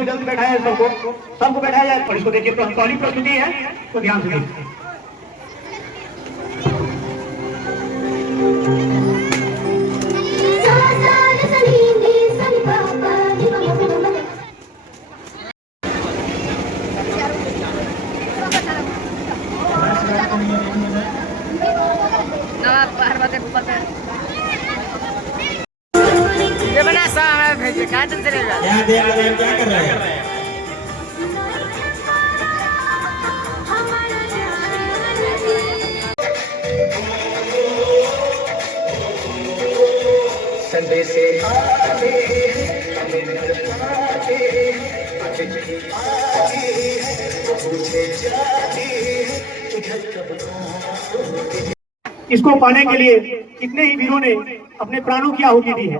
से जल्द बैठाया जाए, सबको बैठाया जाए। और इसको देखिए, पहली प्रस्तुति है तो ध्यान से देखिए। ये बना सा भेजिए, क्या चलेगा? क्या कर रहे हैं? संडे से इसको पाने के लिए कितने ही वीरों ने अपने प्राणों की आहुति दी है,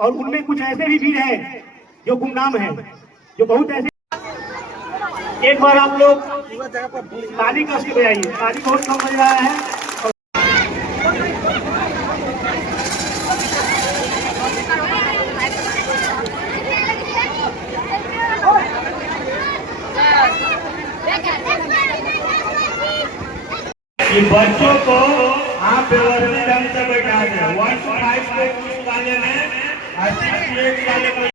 और उनमें कुछ ऐसे भी वीर हैं जो गुमनाम हैं, जो बहुत ऐसे। एक बार आप लोग ताली कस के बजाइए, ताली बहुत कम बज रहा है। कि बच्चों को आप व्यवस्थित ढंग से बैठा दें। 1 to 5 को उस वाले में, 6 वाले में।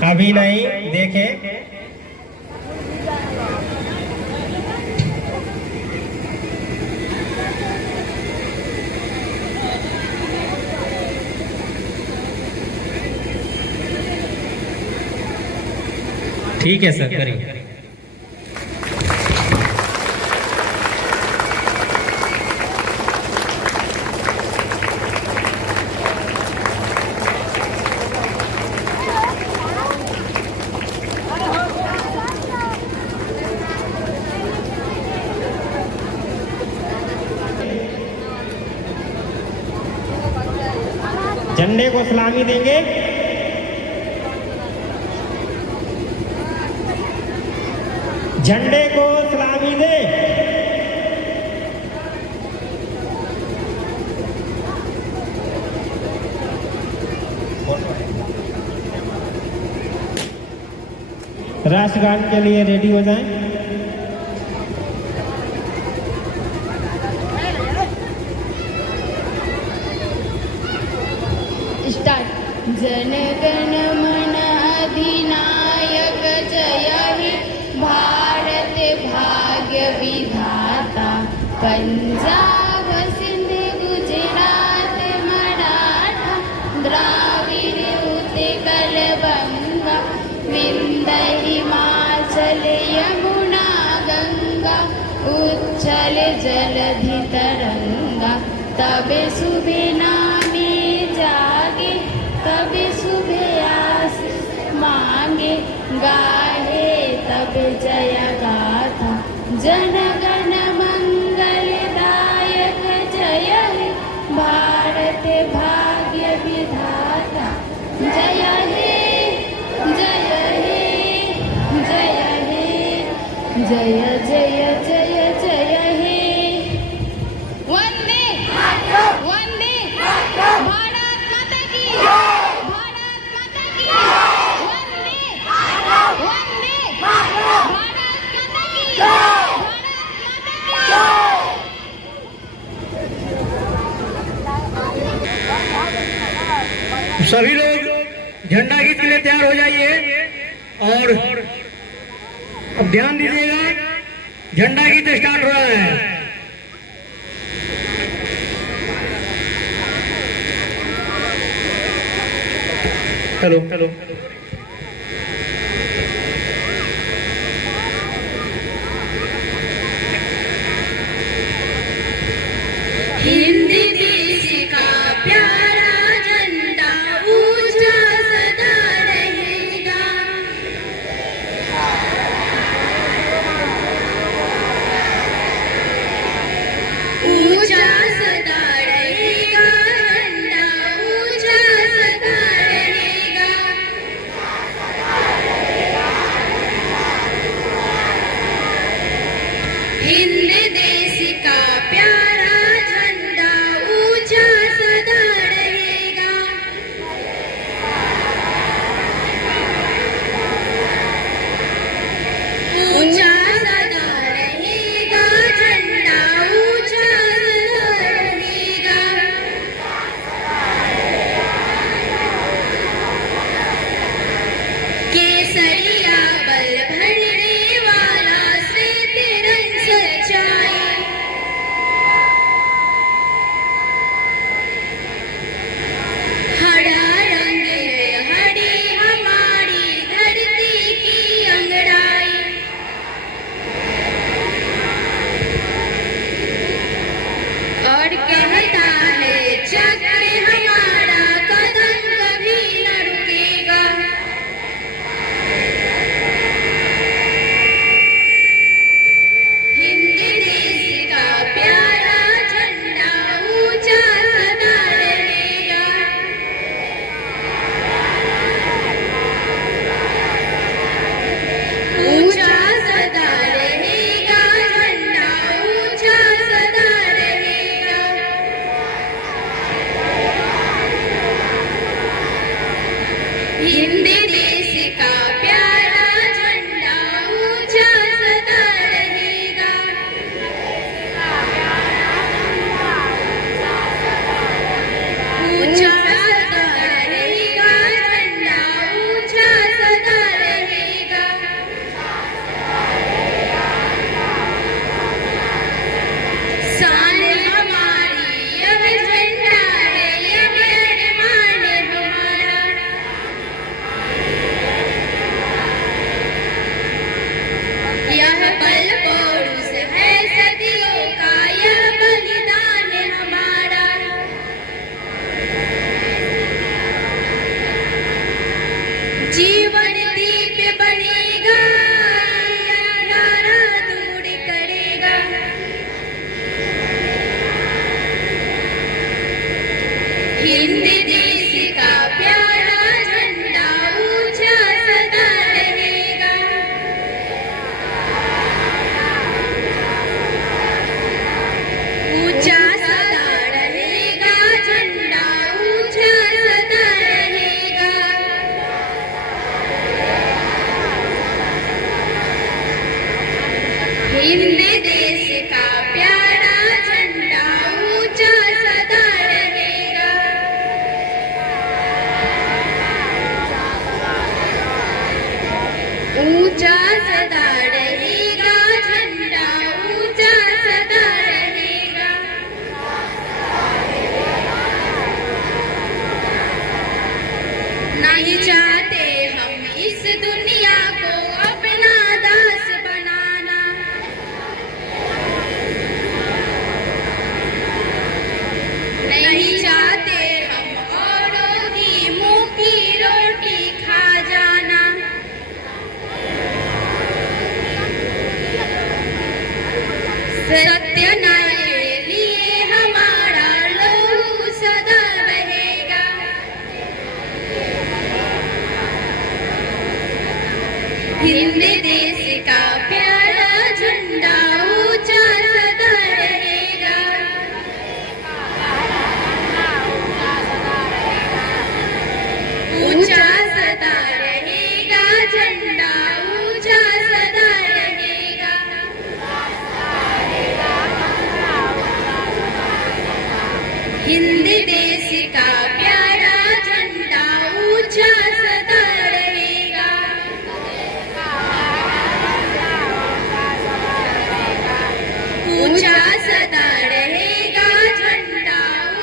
कभी नहीं देखे। ठीक है सर, करिए। झंडे को सलामी देंगे। झंडे को सलामी दे। राष्ट्रगान के लिए रेडी हो जाएं। जन गण मन अधिनायक जय हे भारत भाग्य विधाता। पंजाब सिंध गुजरात मराठा द्राविड़ उत्कल बंगा विंध्य हिमाचल यमुना गंगा उच्छल जलधि तरंगा। तब सुबह नामे जागे, तब सुबह आस मांगे, गाहे तब जय गाथा। जन गण मंगलदायक जय हे भारत भाग्य विधाता। जय हे जय हे जय हे जय जय जय जय हे। वंदे वंदे भारत माता की, भारत माता की। वंदे वंदे भारत माता की, भारत माता की। सभी लोग झंडा गीत के लिए तैयार हो जाइए, और अब ध्यान दीजिएगा, झंडा गीत स्टार्ट हो रहा है। हेलो हिंद देश का प्यारा झंडा ऊंचा सदा रहेगा। ऊंचा सदा रहेगा झंडा ऊंचा सदा रहेगा। हिंद देश का प्यारा झंडा ऊंचा सदा रहेगा। ऊंचा सदा रहेगा झंडा ऊंचा सदा रहेगा। केसरिया बल भरने वाला श्वेत रंग सचाए। हरा रंग है हरी हमारी धरती की अंगड़ाई। और कहता है चक्र हमारा कदम कभी न रुकेगा। हिंद देश का प्यारा झंडा ऊंचा सदा रहेगा। ऊंचा सदा रहेगा झंडा ऊंचा सदा रहेगा। हिंद देश का प्यारा झंडा ऊंचा सदा रहेगा। ऊंचा सदा रहेगा झंडा ऊंचा सदा रहेगा। शान हमारी यह झंडा है यह अरमान हमारा। यह बल पौरुष है सदियों का यह बलिदान हमारा। जीवन दीप बनेगा अंधारा दूर करेगा। हिंद देश का प्यारा झंडा ऊंचा सदा रहेगा। ऊंचा सदा रहेगा झंडा ऊंचा सदा रहेगा। हिंद देश का प्यारा झंडा ऊंचा सदा रहेगा। ऊंचा सदा रहेगा झंडा ऊंचा सदा रहेगा। नहीं चाहते हम इस दुनिया को अपना दास बनाना। नहीं चाहते हम औरों की मुंह की रोटी खा जाना। सत्य न्याय के लिए हमारा लहू सदा बहेगा। हिंद देश का प्यारा झंडा ऊंचा सदा रहेगा। ऊंचा सदा रहेगा झंडा ऊंचा सदा रहेगा। हिंद देश का प्यारा झंडा ऊंचा सदा रहेगा। ऊंचा सदा रहेगा झंडा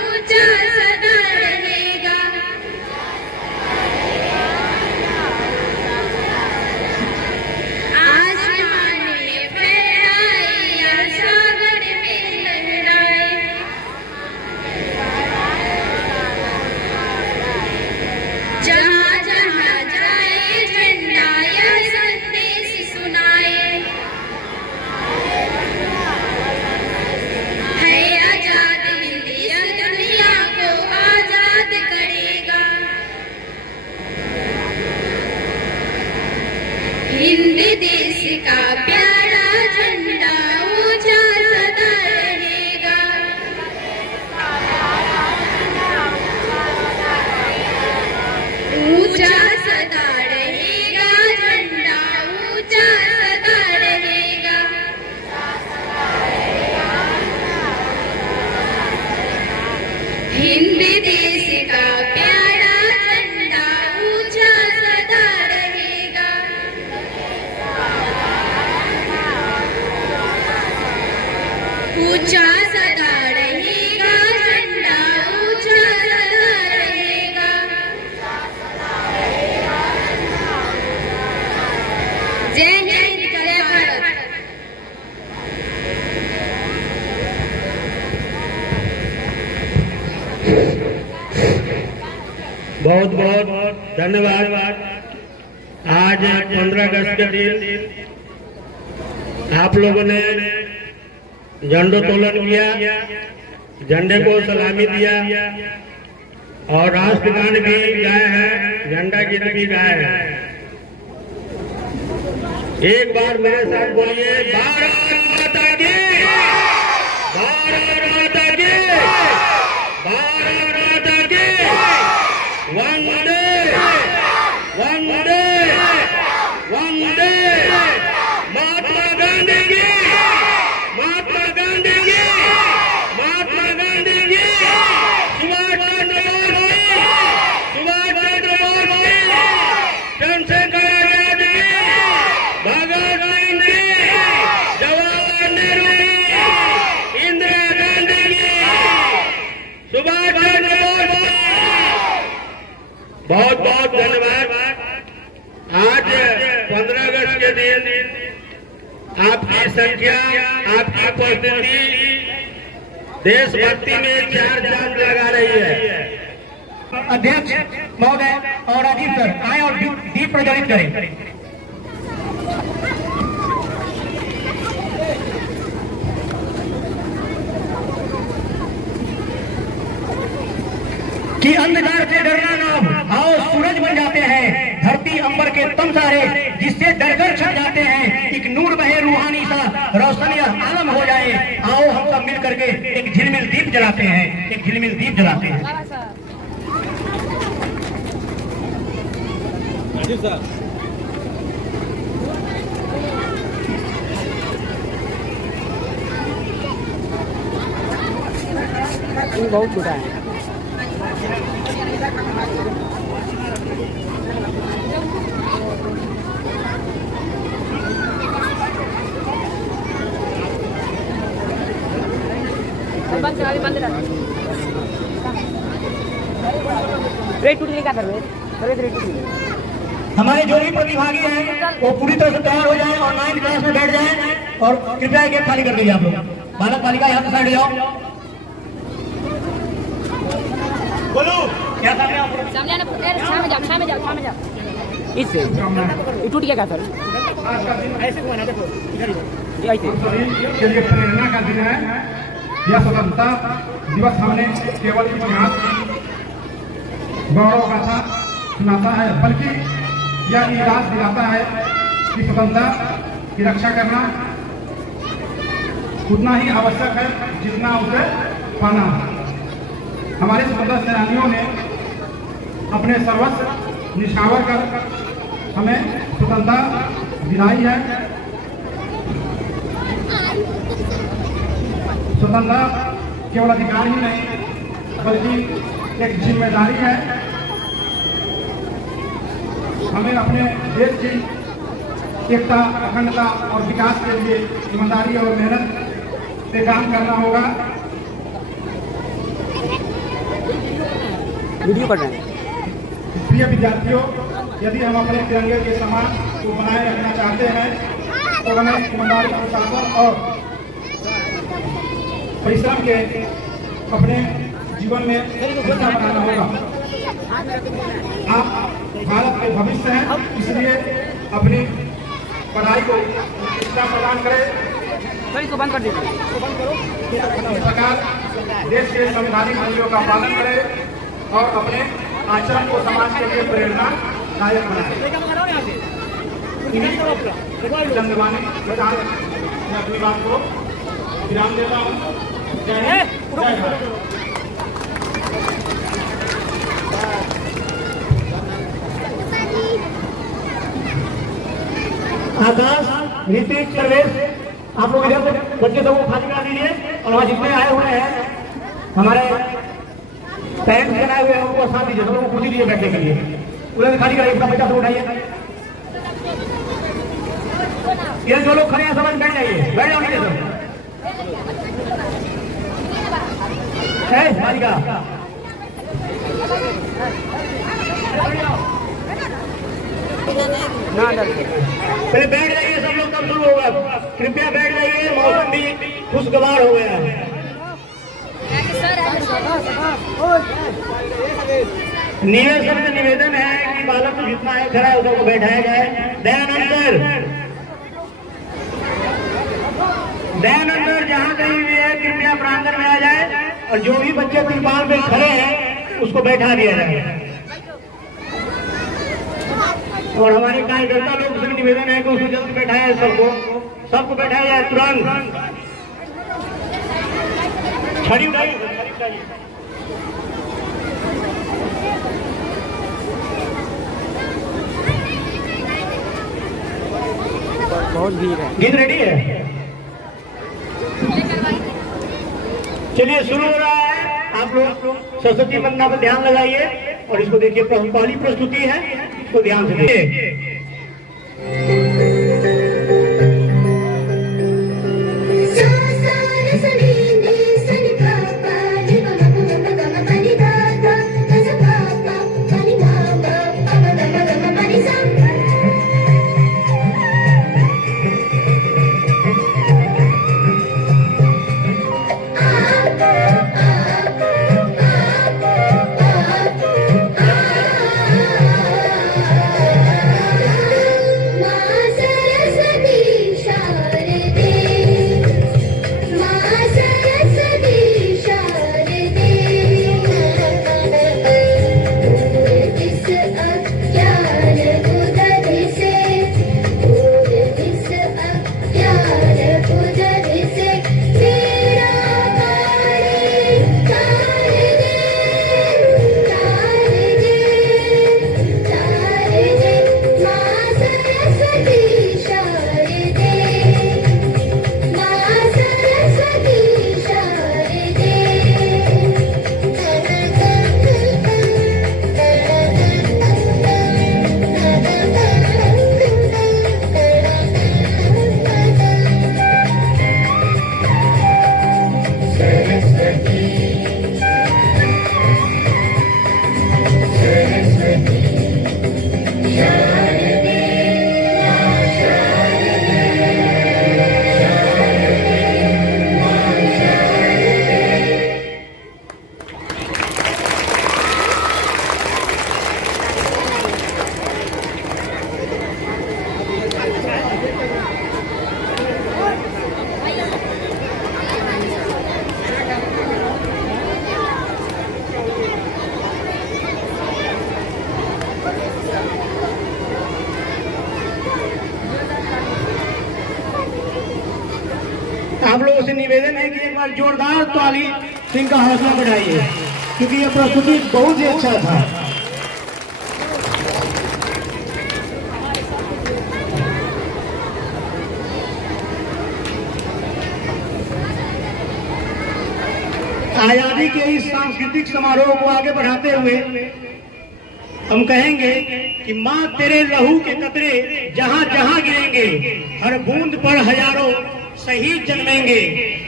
ऊंचा सदा रहेगा। जहाँ जहाँ जाए झंडा यह संदेश सुनाए, है आजाद हिंद इस दुनिया को आजाद करेगा। हिंद देश का प्यारा झंडा ऊंचा सदा रहेगा। ऊंचा सदा रहेगा झंडा ऊंचा सदा रहेगा। हिंद देश का प्यारा झंडा ऊंचा सदा रहेगा। ऊंचा सदा रहेगा झंडा ऊंचा सदा रहेगा। जय हिंद जय भारत। बहुत बहुत धन्यवाद। आज 15 अगस्त के दिन आप लोगों ने झंडोत्तोलन किया, झंडे को सलामी दिया और राष्ट्रगान भी गाया है, झंडा गीत भी गाया है। एक बार मेरे साथ बोलिए, भारत माता की, भारत माता की, भारत माता की, वंदे वंदे वंदे। महात्मा गांधी की, महात्मा गांधी की, महात्मा गांधी की, सुभाष चंद्र बोस की, सुभाष चंद्र बोस की, चंद्रशेखर आजाद की, भगत सिंह की, जवाहरलाल नेहरू की, इंदिरा गांधी की, सुभाष चंद्र बोस की। बहुत बहुत धन्यवाद। आज 15 अगस्त के दिन आपकी संख्या, आपकी उपस्थिति देशभक्ति में चार चांद लगा रही है। अध्यक्ष महोदय और राजीव सर आए और दीप प्रज्वलित करें। कि अंधकार से डरना ना हो, आओ सूरज बन जाते हैं, धरती अंबर के तम सारे जिससे डरकर छट जाते हैं। एक नूर बहे रूहानी सा, रोशन यह आलम हो जाए, आओ हम सब मिल करके एक झिलमिल दीप जलाते हैं, एक झिलमिल दीप जलाते हैं। बहुत बुरा है। हमारे जो भी प्रतिभागी हैं वो पूरी तरह से तैयार हो जाएं और 9th क्लास में बैठ जाएं और कृपया गेट खाली कर दीजिए। आप लोग बालक बालिका यहाँ से साइड जाओ। बोलो क्या कर रहे हैं आप? सामने जाओ। इससे ये टूट गया सर। ऐसे घुमाना देखो इधर ही। ऐसे के लिए प्रेरणा का दिन है। यह स्वतंत्रता दिवस हमने केवल इतिहास गौरव गाथा सुनाता है, बल्कि यह इराद दिलाता है कि स्वतंत्रता की रक्षा करना उतना ही आवश्यक है जितना उसे पाना। हमारे स्वतंत्रता सेनानियों ने अपने सर्वस्व निछावर कर हमें स्वतंत्रता दिलाई है। स्वतंत्रता केवल अधिकार ही नहीं बल्कि एक जिम्मेदारी है। हमें अपने देश की एकता, अखंडता और विकास के लिए ईमानदारी और मेहनत से काम करना होगा। वीडियो कर रहे हैं। प्रिय विद्यार्थियों, यदि हम अपने तिरंगे के सम्मान को बनाए रखना चाहते हैं तो हमें ईमानदारी, अनुशासन और परिश्रम के अपने जीवन में हिस्सा बनाना होगा। आप भारत के भविष्य हैं, इसलिए अपनी पढ़ाई को शिक्षा प्रदान करें। इसको बंद कर दीजिए। इस प्रकार देश के संवैधानिक मूल्यों का पालन करें और अपने आचरण को समाज के लिए प्रेरणा दायक बनाएं। चंद्रवानी प्रधान मैं अपनी बात को विराम देता हूँ। जय हिंद, जय भारत। आकाश, ऋतिक, सर्वेश, आप लोग इधर से बच्चे सबको खाली करा दीजिए और वहाँ जितने आए हुए हैं हमारे पेरेंट्स बनाए हुए हैं उनको साथ दीजिए, सब लोग कुर्सी दीजिए बैठने के लिए। उधर खाली करिए, अपना बच्चा सब उठाइए। ये जो लोग खड़े हैं सब बैठ जाइए, बैठ जाओ नीचे सब। बालिका पहले बैठ जाइए सब लोग, तब शुरू होगा। कृपया बैठ जाइए, मौसम भी खुशगवार हो गया है। निवेदन है कि बालक जितना है खड़ा है उनको बैठाया जाए। दयानंद जहाँ कहीं भी है कृपया प्रांगण में आ जाए और जो भी बच्चे तिरपाल में खड़े हैं उसको बैठा दिया जाए। और हमारे कार्यकर्ता लोग से निवेदन है कि उसको जल्द बैठाया जाए, सबको बैठाया जाए तुरंत। छड़ी उठाइए। बहुत भीड़ है। गीत रेडी है, चलिए शुरू हो रहा है। आप लोग सरस्वती वंदना पर ध्यान लगाइए और इसको देखिए, पहली प्रस्तुति है, इसको ध्यान से देखिए। आप लोगों से निवेदन है कि एक बार जोरदार ताली सिंह का हौसला बढ़ाइए, क्योंकि यह प्रस्तुति बहुत ही अच्छा था। आजादी के इस सांस्कृतिक समारोह को आगे बढ़ाते हुए हम कहेंगे कि माँ तेरे लहू के कतरे जहाँ जहाँ गिरेंगे, हर बूंद पर हजारों शहीद जन्मेंगे।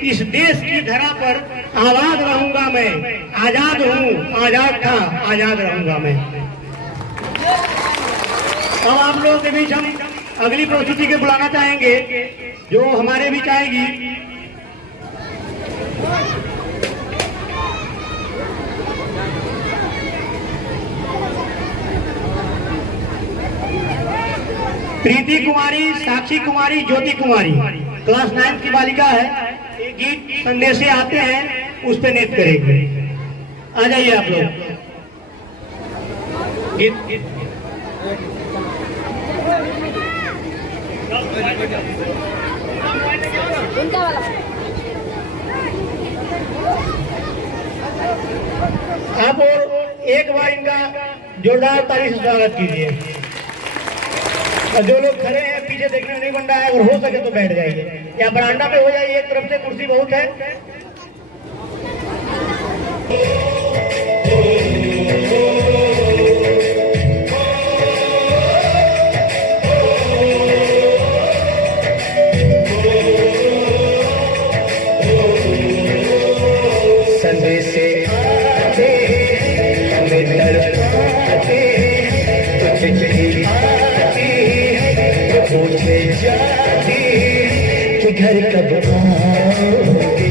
इस देश की धरा पर आजाद रहूंगा मैं, आजाद हूँ, आजाद था, आजाद रहूंगा मैं। अब आप लोगों के बीच हम अगली प्रस्तुति के बुलाना चाहेंगे, जो हमारे बीच आएगी। प्रीति कुमारी, साक्षी कुमारी, ज्योति कुमारी, क्लास 9 की बालिका है। ये गीत संदेश से आते हैं, उस पर नृत्य करेंगे। आ जाइए आप लोग। गीत उनका वाला आप और एक बार इनका जोरदार ताली से स्वागत कीजिए। और जो लोग खड़े हैं पीछे देखने में नहीं बन रहा है, अगर हो सके तो बैठ जाइए या बरामदा में हो जाइए, एक तरफ से कुर्सी बहुत है। घर कब आओगे,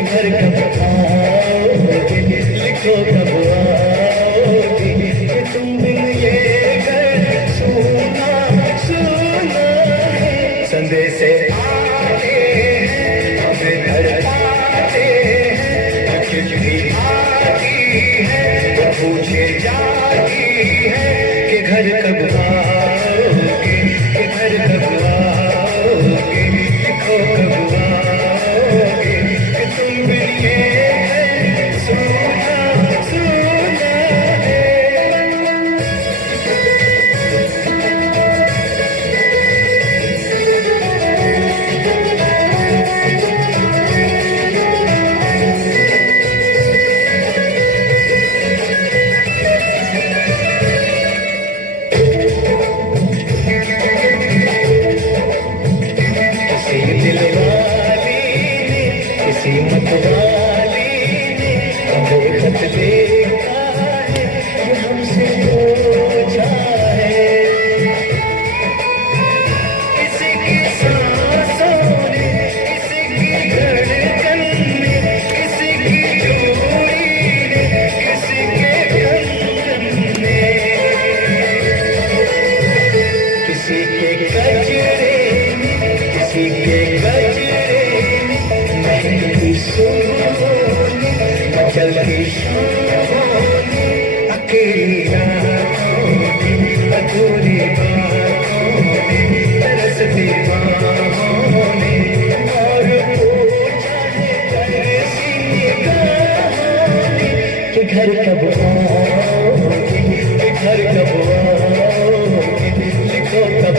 घर कब आओगे, लिखो कब आओगे, तुम बिन ये घर सुना सुना है। संदेश आते हैं, हमें घर आते हैं, चिट्ठी आती है तो पूछे जाती है कि घर कब आओगे, कि घर कब आओगे, घर कब आओगे, घर कब आओगे, लिखो कब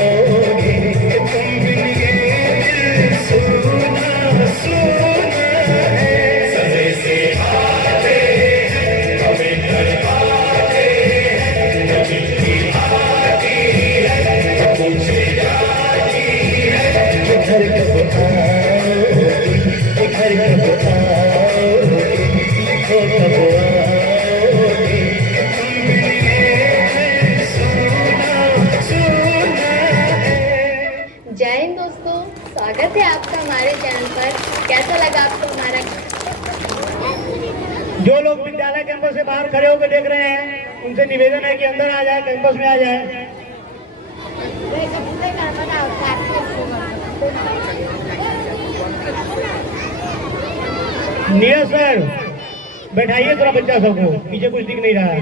आओगे, तुम बिन ये दिल सुना सुना है। समय से आते हैं, हमें घर आते हैं, चिट्ठी आती है, पूछे जाती है कि घर कब आओगे, घर कब आओगे, लिखो कब आओगे, तुम बिन ये सुना सुना है। जय हिंद दोस्तों, स्वागत है आपका हमारे चैनल पर। कैसा लगा आपको हमारा? जो लोग विद्यालय कैंपस से बाहर खड़े होकर देख रहे हैं, उनसे निवेदन है कि अंदर आ जाए, कैंपस में आ जाए। नीरज सर, बैठाइए थोड़ा बच्चा सबको, पीछे कुछ दिख नहीं रहा है।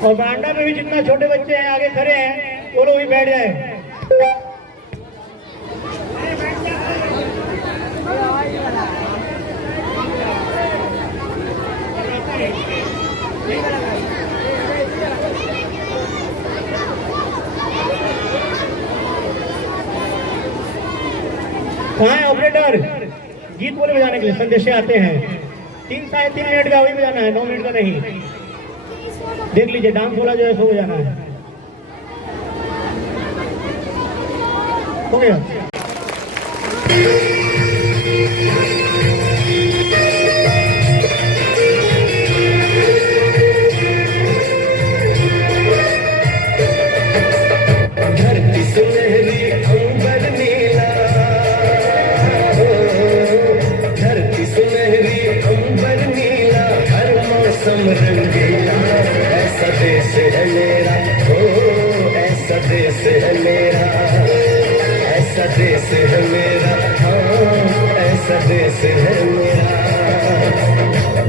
और बरामदा में भी जितना छोटे बच्चे हैं आगे खड़े हैं, वो लोग भी बैठ जाए। कहाँ है ऑपरेटर? गीत बोले बजाने के लिए संदेश आते हैं। 3 साढ़े 3 मिनट का वही बजाना है, 9 मिनट का नहीं। देख लीजिए, डांस वाला जो है सो बजाना है। हो गया। धरती सुनहरी अंबर नीला, धरती सुनहरी अंबर नीला, हर मौसम रंगीला, ऐसा देश है मेरा, ओ ऐसा देश है मेरा, ऐसा देश है मेरा, हाँ ऐसा देश है मेरा।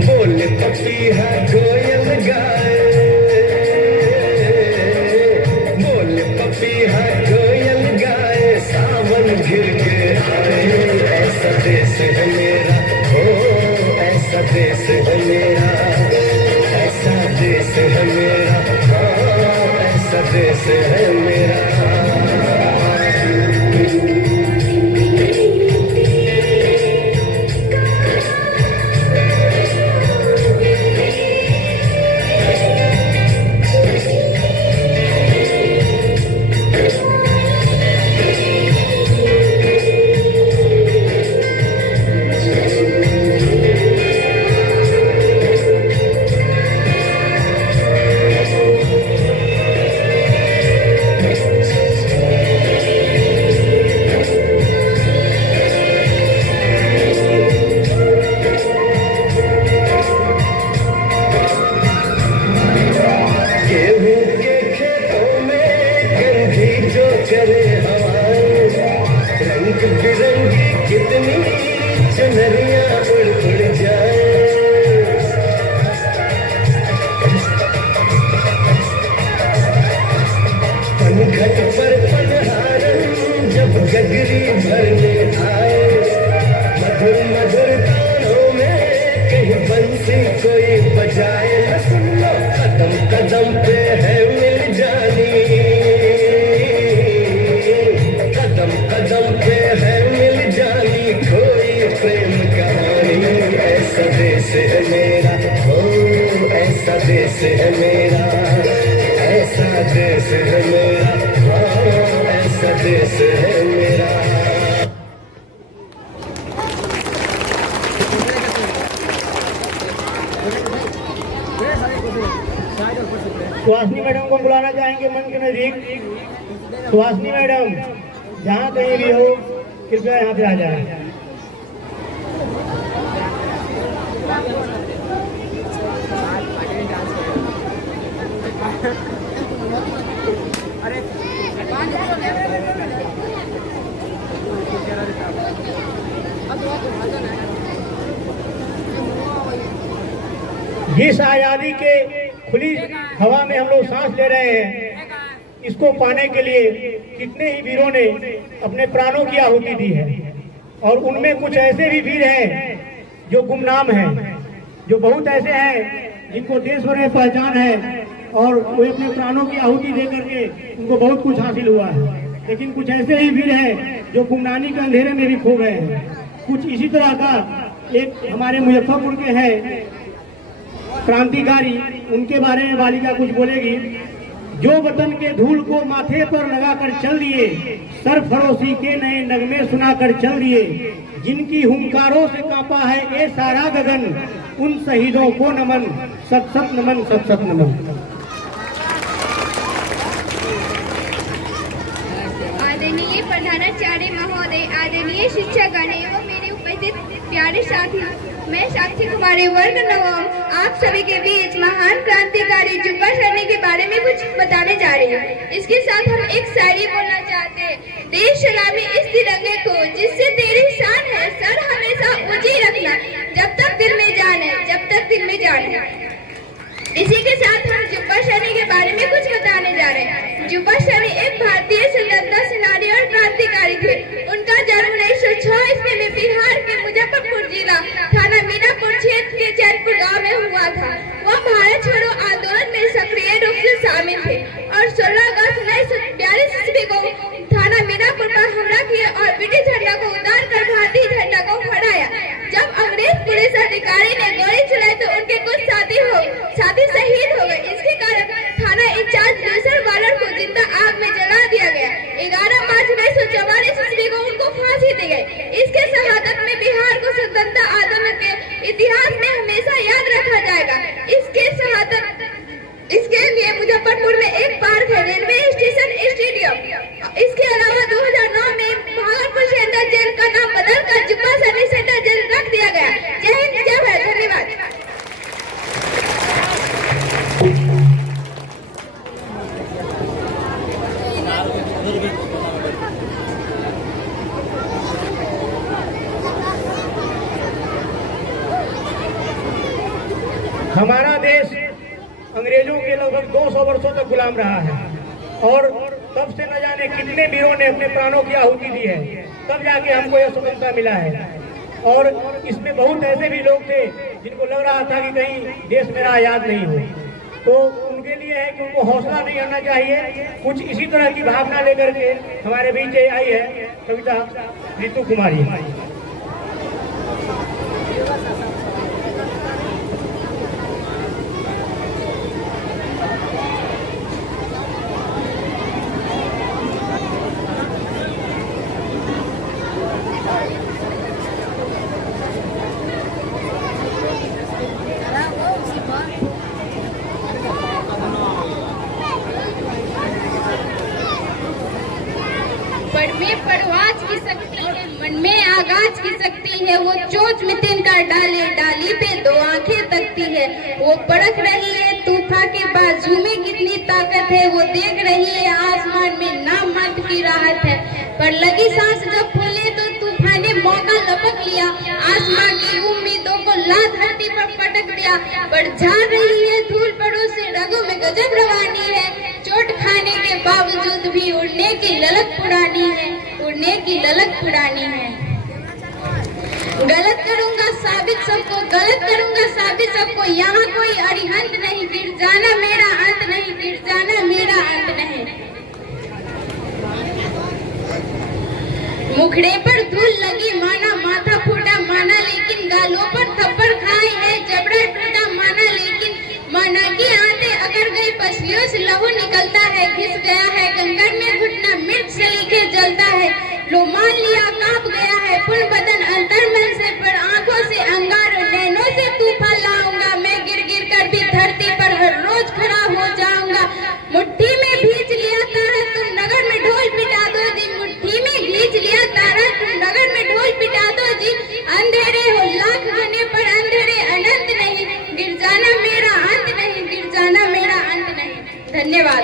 बोले पपीहा कोयल गाए, बोले पपीहा कोयल गाए, सावन घिर के आए, ऐसा देश है मेरा, ओ ऐसा देश है मेरा, ऐसा देश है मेरा, हाँ ऐसा देश है मेरा। सुहासिनी मैडम को बुलाना चाहेंगे मन के नजदीक। सुहासिनी मैडम जहाँ कहीं भी हो कृपया यहाँ पे आ जाए। जिस आज़ादी के खुली हवा में हम लोग सांस ले रहे हैं, इसको पाने के लिए कितने ही वीरों ने अपने प्राणों की आहुति दी है। और उनमें कुछ ऐसे भी वीर हैं जो गुमनाम हैं, जो बहुत ऐसे हैं जिनको देश भर में पहचान है और वो अपने प्राणों की आहुति दे करके उनको बहुत कुछ हासिल हुआ है। लेकिन कुछ ऐसे ही वीर हैं जो गुमनामी के अंधेरे में भी खो गए हैं। कुछ इसी तरह का एक हमारे मुजफ्फरपुर के हैं क्रांतिकारी, उनके बारे में बालिका कुछ बोलेगी। जो वतन के धूल को माथे पर लगाकर चल दिए, सरफरोशी के नए नगमे सुनाकर चल दिए, जिनकी हुंकारों से कांपा है ये सारा गगन, उन शहीदों को नमन, सत सत नमन, सत सत नमन। आदरणीय प्रधानाचार्य महोदय, आदरणीय शिक्षकगण एवं मेरे उपस्थित प्यारे साथी, मैं साक्षी कुमारी वर्ग नवम आप सभी के बीच महान क्रांतिकारी जुब्बा सहनी के बारे में कुछ बताने जा रही हूँ। इसके साथ हम एक शायरी बोलना चाहते हैं। देश सलामी इस तिरंगे को जिससे तेरी शान है, सर हमेशा ऊंची रखना, जब तक दिल में जान है, जब तक दिल में जान है। इसी के साथ हम जुब्बा सहनी के बारे में कुछ बताने जा रहे हैं। जुब्बा सहनी एक भारतीय स्वतंत्रता सेनानी और क्रांतिकारी थे। उनका जन्म 1906 ईस्वी में बिहार के मुजफ्फरपुर जिला थाना मीनापुर क्षेत्र के चैनपुर गांव में हुआ था। वह भारत छोड़ो आंदोलन में सक्रिय रूप से शामिल थे और 16 अगस्त 1942 ईस्वी को थाना मीनापुर पर हमला किया और ब्रिटिश झंडा को उतार कर भारतीय झंडा को फहराया। जब अंग्रेज पुलिस अधिकारी ने गोली चलाई तो उनके कुछ साथी शहीद हो गए। इसके कारण थाना इंचार्ज दूसर वालर को जिंदा आग में जला दिया गया। 11 मार्च 1944 ईस्वी को उनको फांसी दी गई। इसके शहादत में बिहार को स्वतंत्रता आंदोलन के इतिहास में हमेशा याद रखा जाएगा। इसके लिए मुजफ्फरपुर में एक पार्क है, रेलवे स्टेशन, स्टेडियम। इसके अलावा 2009 में भागलपुर सेंट्रल जेल का नाम बदलकर जुब्बा सहनी सेंट्रल जेल रख दिया गया। जय हिंद, जय भारत, धन्यवाद। वर्षों तक गुलाम रहा है और तब से न जाने कितने वीरों ने अपने प्राणों की आहुति दी है, तब जाके हमको यह स्वतंत्रता मिला है। और इसमें बहुत ऐसे भी लोग थे जिनको लग रहा था कि कहीं देश मेरा आजाद नहीं हो, तो उनके लिए है कि उनको हौसला नहीं आना चाहिए। कुछ इसी तरह की भावना लेकर के हमारे बीच आई है कविता ऋतु कुमारी। परवाज की शक्ति है, मन में आगाज की शक्ति है, वो चोंच में तिनका डाले, डाली पे दो आंखें तकती है, वो परख रही है तूफान के बाजू में कितनी ताकत है, वो देख रही है आसमान में नाम मात्र की राहत है, पर लगी सांस जब फूले तो तूफान ने मौका लपक लिया, आसमान की उम्मीदों को लात धरती पर पटक दिया, पर झाड़ रही है धूल पड़ों से रगों में गजब रवानी है, चोट खाने के बावजूद भी उड़ने की ललक पुरानी है, उड़ने की ललक पुरानी है। गलत करूंगा साबित सबको, गलत करूंगा साबित सबको, यहाँ कोई अरिहंत नहीं, गिर जाना मेरा अंत नहीं, गिर जाना मेरा अंत नहीं। मुखड़े पर धूल लगी माना, माथा फूटा माना, लेकिन गालों पर थप्पड़ खाए है, जबड़ा टूटा माना, लेकिन माना की आंतें अगर गई पसलियों से लहू निकलता है, घिस गया है गंगर में घुटना, मिर्च सलीखे जलता है, लो मान लिया कांप गया है पूर्ण बदन अंतर मन से, पर आंखों से अंगार नैनों से तूफान लाऊंगा, मैं गिर गिर कर भी धरती पर हर रोज खड़ा हो जाऊंगा, मुट्ठी में भींच लिया तारा तुम नगर में ढोल पिटा दो जी, मुट्ठी में भींच लिया तारा तुम नगर में ढोल पिटा दो जी, अंधेरे हो लाख घने पर अंधेरे अनंत नहीं, गिर जाना मेरा अंत नहीं, गिर जाना मेरा अंत नहीं। धन्यवाद।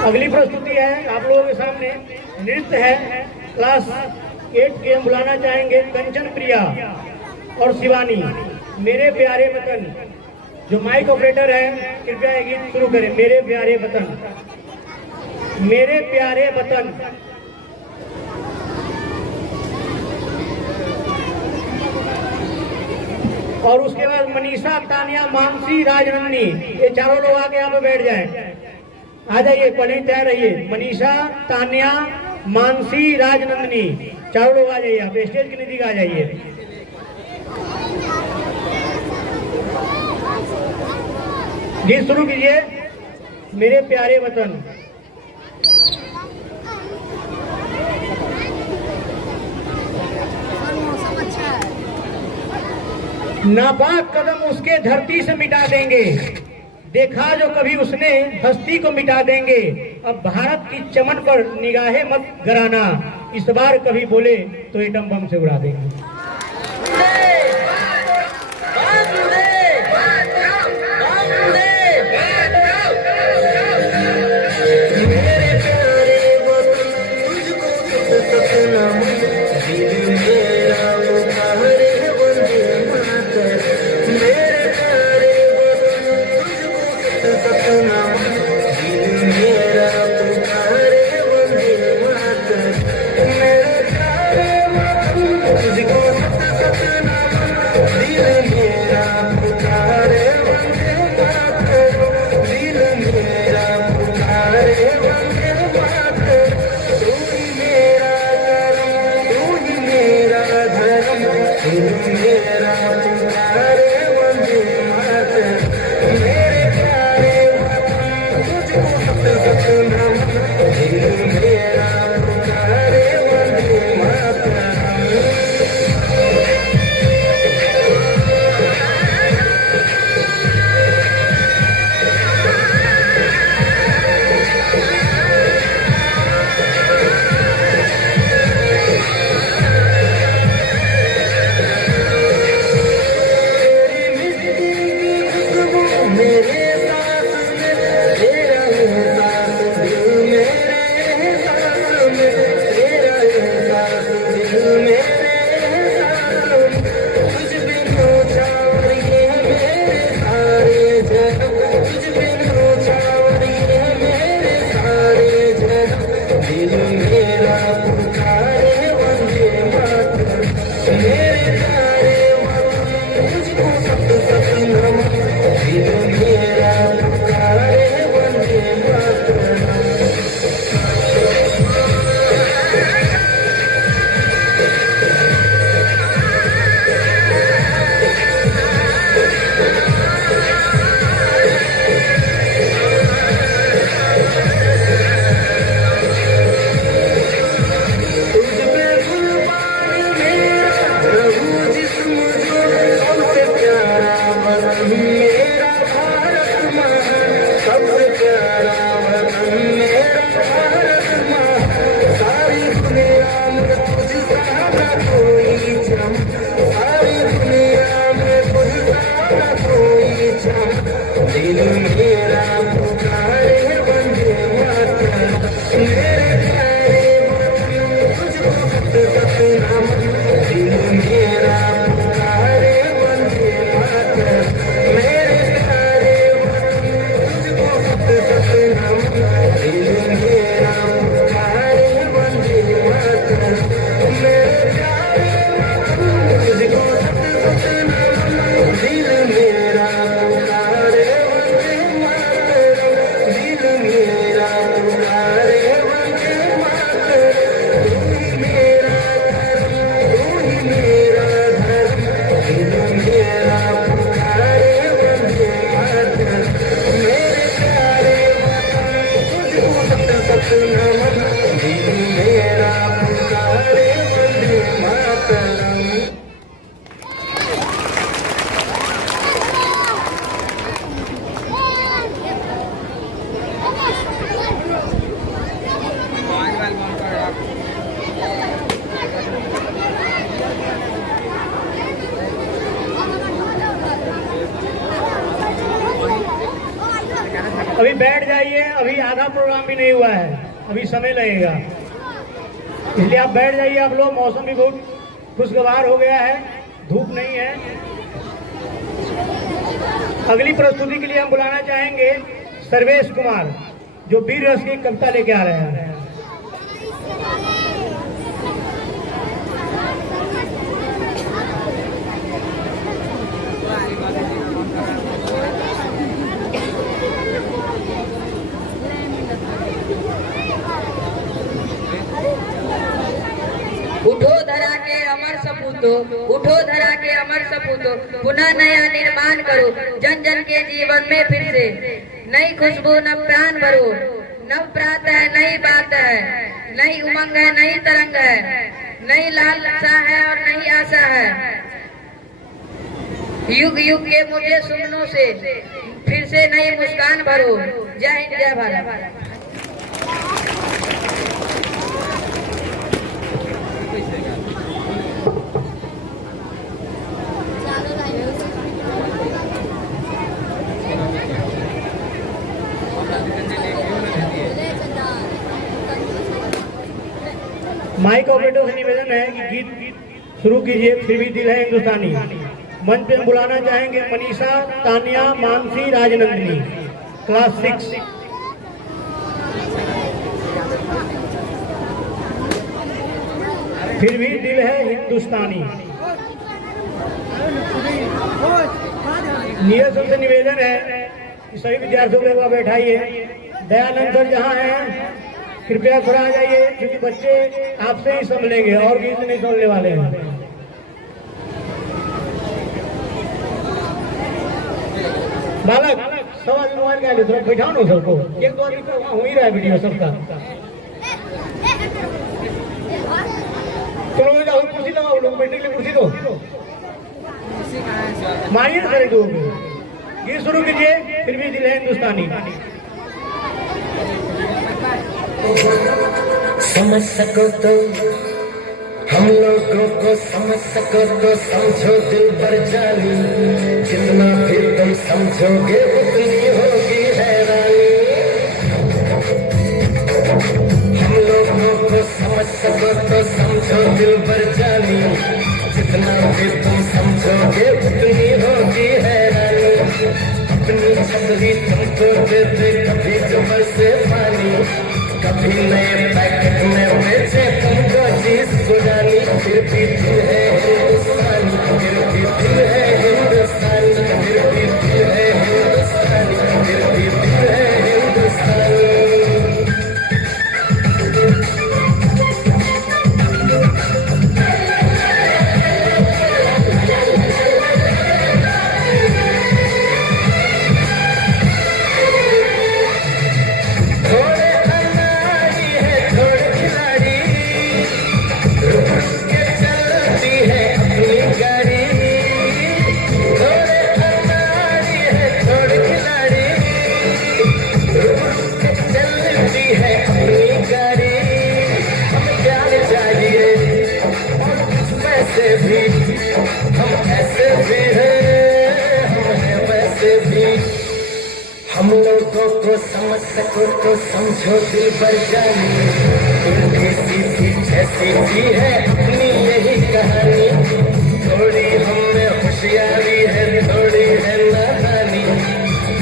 अगली प्रस्तुति है आप लोगों के सामने नृत्य है, क्लास 8 के हम बुलाना चाहेंगे कंचन प्रिया और शिवानी। मेरे प्यारे वतन, जो माइक ऑपरेटर है कृपया ये गीत शुरू करें। मेरे प्यारे वतन, मेरे प्यारे वतन। और उसके बाद मनीषा, तानिया, मानसी, राजनंदिनी, ये चारों लोग आके यहाँ पे बैठ जाएं। आ जाइए, पहले तैयार रहिए। मनीषा, तानिया, मानसी, राजनंदिनी, चारों लोग आ जाइए, आप स्टेज के नजदीक आ जाइए। गीत शुरू कीजिए। मेरे प्यारे वतन। नापाक कदम उसके धरती से मिटा देंगे, देखा जो कभी उसने हस्ती को मिटा देंगे, अब भारत की चमन पर निगाहें मत गराना, इस बार कभी बोले तो एटम बम से उड़ा देंगे। मेरे मेरे प्यारे वतन तुझको सत सत नमन दिल मेरा पुकारे वंदे मातरम। दिल मेरा पुकारे वंदे मातरम। मेरे प्यारे वतन तुझको सत सत नमन दिल मेरा पुकारे वंदे मातरम। मेरे प्यारे वतन तुझको सत सत नमन दिल मेरा पुकारे वंदे मातरम। मेरे प्यारे वतन तुझको सत सत नमन दिल मेरा पुकारे वंदे मातरम। दिल मेरा पुकारे वंदे मातरम। तू ही मेरा धर्म, तू ही मेरा धर्म, दिल मेरा पुकारे वंदे मातरम। मेरे प्यारे वतन तुझको सत सत नमन दिल मेरा पुकारे वंदे मातरम। अभी बैठ जाइए, अभी आधा प्रोग्राम भी नहीं हुआ है, अभी समय लगेगा, इसलिए आप बैठ जाइए। आप लोग, मौसम भी बहुत खुशगवार हो गया है, धूप नहीं है। अगली प्रस्तुति के लिए हम बुलाना चाहेंगे सर्वेश कुमार, जो वीर रस की कविता लेके आ रहे हैं। उठो धरा के अमर सपूतो, उठो धरा के अमर सपूतो, पुनः नया निर्माण करो जन जन के जीवन में फिर से नई खुशबू नव प्राण भरो। नव प्रात है, नई बात है, नई उमंग है, नई तरंग है, नई लालसा है और नई आशा है। युग युग के मुझे सुमनों से फिर से नई मुस्कान भरो। जय हिंद, जय भारत। माइक ऑपरेटर से निवेदन है कि गीत शुरू कीजिए, फिर भी दिल है हिंदुस्तानी। मंच पे हम बुलाना चाहेंगे मनीषा, तानिया, मानसी, राजनंदिनी, क्लास 6। फिर भी दिल है हिंदुस्तानी। नीरज सर से निवेदन है कि सभी विद्यार्थियों को एक बार बैठाइए। दयानंद सर जहाँ हैं कृपया थोड़ा आ जाइए, क्योंकि बच्चे आपसे ही संभलेंगे और गीत नहीं सुनने वाले हैं। बालक सब आदमी मोबाइल का थोड़ा बैठाओ ना सबको, एक दो आदमी को हो ही रहा है वीडियो सबका। चलो जाओ, कुर्सी लगाओ, लोग बैठने के लिए कुर्सी दो, मारिए ना सारे दो। ये शुरू कीजिए, फिर भी दिल है हिंदुस्तानी। समझ सको तो हम लोगों को समझ सको तो समझो दिल भर जानी, जितना भी तुम समझोगे उतनी होगी हैरानी। हम लोगों को समझ सको तो समझो दिल भर जानी, जितना भी तुम समझोगे उतनी होगी हैरानी। अपनी छतरी तुमको दे दे कभी कमर से पानी, कभी नए पैकेट में बेचे तुमको चीज पुरानी, फिर भी दिल है हम ऐसे भी हैं, हम हैं वैसे भी। हम लोगों को समझ सको तो समझो दिल भर जानी, उल्टी सीधी जैसी भी है अपनी यही कहानी। थोड़ी हम में होशियारी है, थोड़ी है नादानी,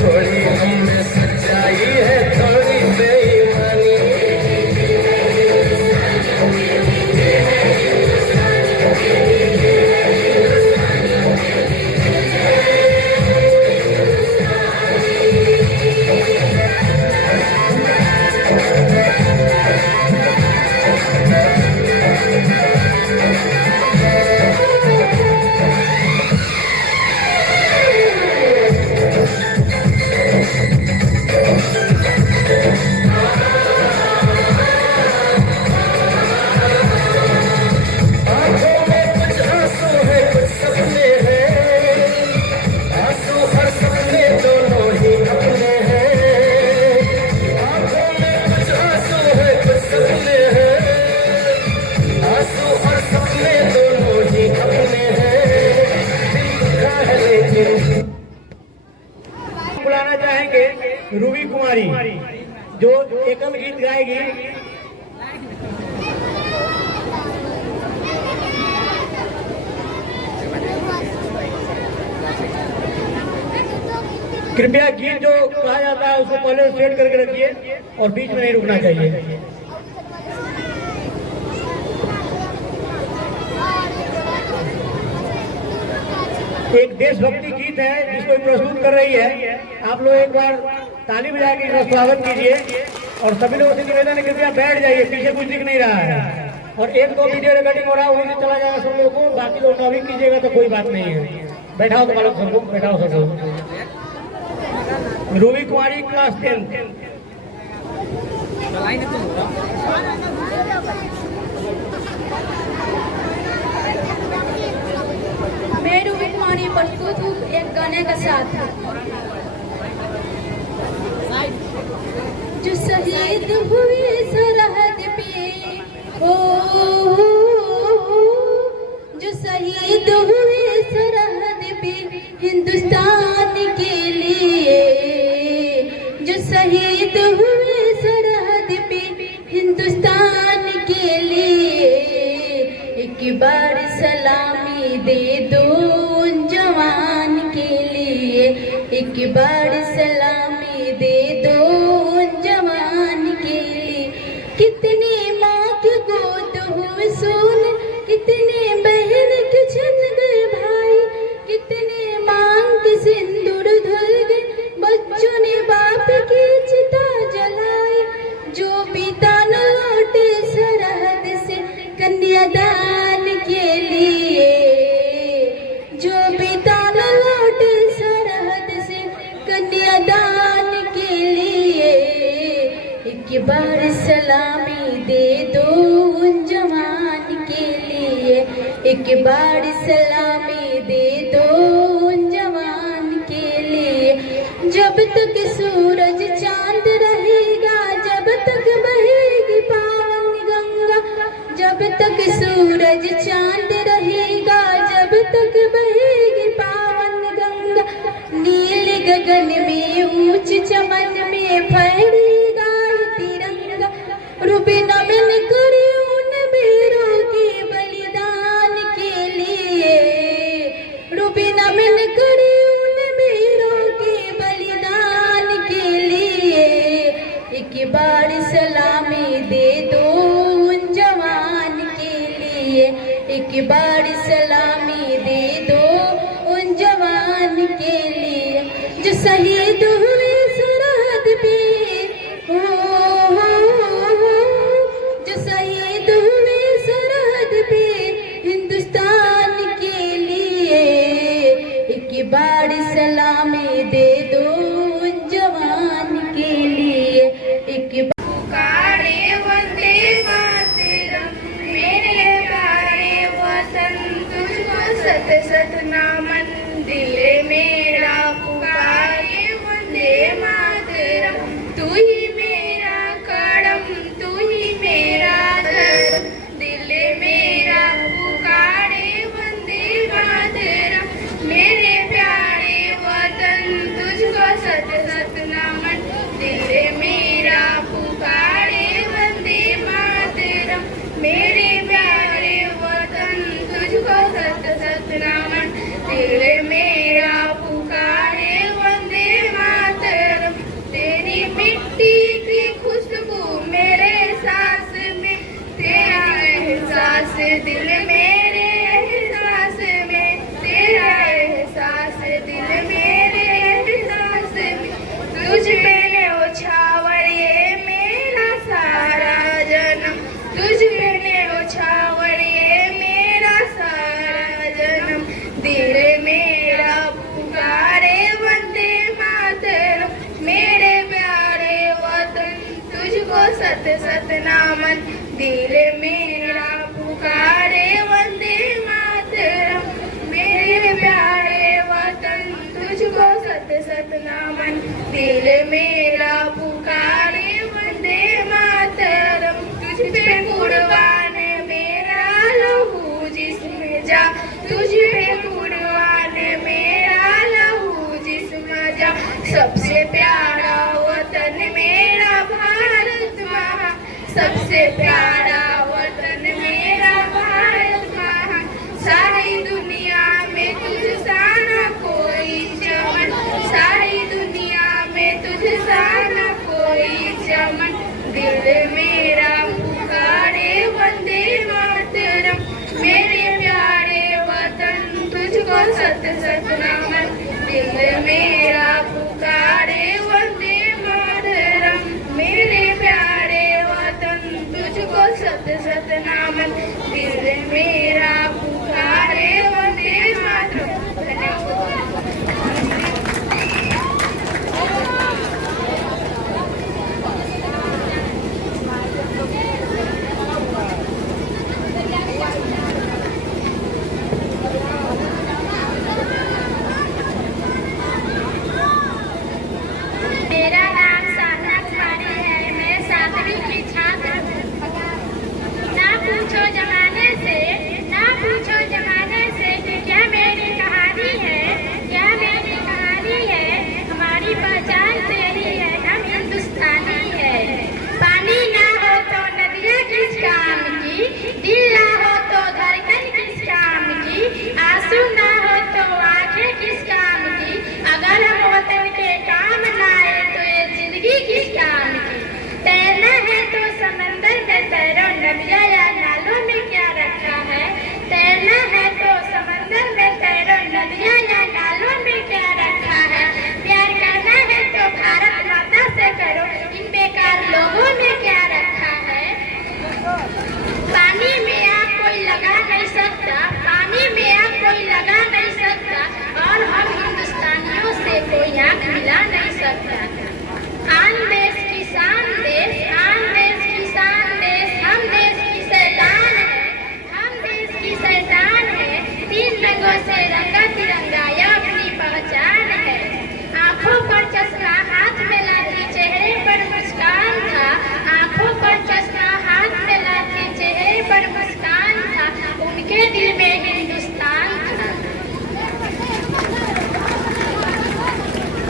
थोड़ी हम में सच्चाई है, थोड़ी बेईमानी। आंखों में कुछ आंसू है, कुछ सपने हैं, आंसू और सपने दोनों ही अपने हैं। आंखों में कुछ आंसू है, कुछ सपने हैं, आंसू और सपने दोनों ही अपने हैं। दिल दुखा है लेकिन बुलाना चाहेंगे रूबी कुमारी, जो एकल गीत गाएगी। कृपया गीत जो कहा जाता है उसको पहले सेट करके रखिए और बीच में नहीं रुकना चाहिए। एक देशभक्ति गीत है जिसको प्रस्तुत कर रही है। आप लोग एक बार ताली बजा के इसका स्वागत कीजिए और सभी लोगों से निवेदन है कृपया बैठ जाइए, पीछे कुछ दिख नहीं रहा है। और एक दो वीडियो रिकॉर्डिंग हो रहा है वहीं से चला जाएगा सब लोगों को, बाकी लोग नॉविंग कीजिएगा तो कोई बात नहीं है। बैठाओ तो मालूम सबको, बैठाओ सबको। रूबी कुमारी क्लास 10। मैं रूबी कुमारी प्रस्तुत हूँ एक गाने के साथ। जो शहीद हुए सरहद पे, जो शहीद हुए सरहद पे हिंदुस्तान के लिए, जो शहीद हुए सरहद पे हिंदुस्तान के लिए, एक बार सलामी दे दो उन जवान के लिए, एक बार सलामी दे दो उन जवान के लिए। कितनी माँ की गोद हुए सोन, कितने बहन के छन गए भाई, कितने मांग के सिंदूर धुल गए, बच्चों ने बाप की चिता जलाई। जो पिता न लौटे सरहद से कन्यादान के लिए, जो पिता न लौटे सरहद से कन्यादान के लिए, एक बार सलामी दे दो उन जवान के लिए, एक बार सलामी दे दो उन जवान के लिए। जब तक सूरज चांद रहेगा, जब तक बहेगी पावन गंगा, जब तक सूरज चांद रहेगा, जब तक बहेगी पावन गंगा, नील गगन में ऊंच चमन में फहरेगा तिरंगा। रूबी नमन करे उन वीरों के बलिदान के लिए, रूबी नमन करे उन वीरों के बलिदान के लिए, एक बार सलामी दे दो उन जवान के लिए, एक बार सलामी दे दो उन जवान के लिए। जो शहीद हुए सरहद पे, जो शहीद हुए सरहद पे हिंदुस्तान के लिए, एक बार सलामी दे दो उन जवान के लिए, एक पुकारे वंदे मातरम, मेरे प्यारे वतन तुझको सत सत नमन, दिल मेरा पुकारे वंदे मातरम। तू ही मेरा करम, तू ही मेरा धर्म, दिल मेरा पुकारे वंदे मातरम। सत नामन दिल मेरा पुकारे वंदे मातरम मेरे प्यारे वतन तुझको सत सत नामन दिल मेरा पुकारे वंदे मातरम तुझ पे कुर्बान मेरा लहू जिस्म जा तुझ पे कुर्बान मेरा लहू जिस्म जा सबसे प्यारा वतन मेरा भारत माँ सबसे प्यारा वतन मेरा भारत माँ सारी दुनिया में तुझ सा न कोई चमन सारी दुनिया में तुझ सा न कोई चमन दिल मेरा पुकारे वंदे मातरम मेरे प्यारे वतन तुझको सत सत नमन दिल मेरा पुकारे वंदे मातरम मेरे प्यारे वतन तुझको सत सत नमन दिल मेरा पुकारे वंदे मातरम मेरा नाम साधना कुमारी है मैं 7वीं की छात्र हूँ ना पूछो जमाने से कि क्या मेरी कहानी है हमारी पहचान तेरी है हम हिंदुस्तानी है पानी ना हो तो नदियाँ किस काम की दिल ना हो तो धड़कन किस काम की आंसू ना हो तो आंखें किस काम की अगर हम वतन के काम ना आए तो ये जिंदगी किस काम की तैरना है तो समंदर में तैरो नदियाँ या नालों में क्या रखा है तैरना है तो समंदर में तैरो नदियाँ या नालों में क्या रखा है प्यार करना है तो भारत माता से करो इन बेकार लोगों में क्या रखा है पानी में आग कोई लगा नहीं सकता और हम हिंदुस्तानियों से कोई आग मिला नहीं सकता आन देश की शान देश हम देश की शैतान है 3 रंगों से रंगा तिरंगा यह अपनी पहचान है आंखों पर चश्मा हाथ में लाठी चेहरे पर मुस्कान था आंखों पर चश्मा हाथ में लाठी चेहरे पर मुस्कान था उनके दिल में हिंदुस्तान था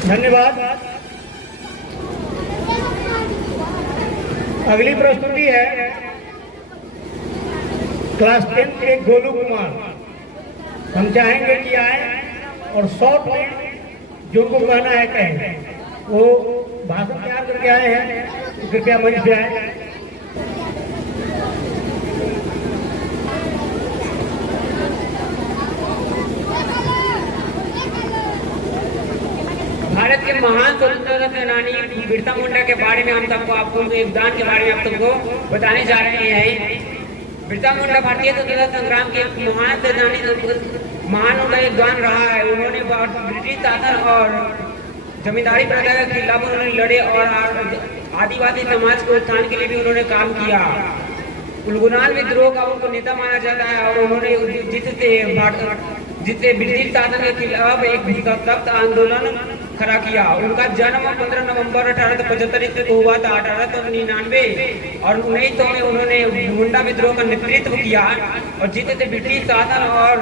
धन्यवाद। अगली प्रस्तुति है क्लास 10 के गोलू कुमार। हम चाहेंगे कि आए और शॉर्ट में जो उनको कहना है कहें। वो भाषण तैयार करके आए हैं तो कृपया मंच पे आए। भारत के महान स्वतंत्रता सेनानी बिरसा मुंडा के बारे में हम सबको आपको उनके योगदान के बारे में आप सबको बताने जा रहे हैं। बिरसा मुंडा भारतीय स्वतंत्रता संग्राम के महान सेनानी महान उनका योगदान रहा है। उन्होंने ब्रिटिश शासन और जमींदारी प्रथा के खिलाफ उन्होंने लड़े और आदिवासी समाज के उत्थान के लिए भी उन्होंने काम किया। उलगुनाल विद्रोह का उनको नेता माना जाता है और उन्होंने जिससे ब्रिटिश शासन के खिलाफ एक सख्त आंदोलन खड़ा किया। उनका जन्म 15 नवंबर 1875 ईस्वी को हुआ था। 1899 और 1900 में उन्होंने मुंडा विद्रोह का नेतृत्व किया और जिससे ब्रिटिश शासन और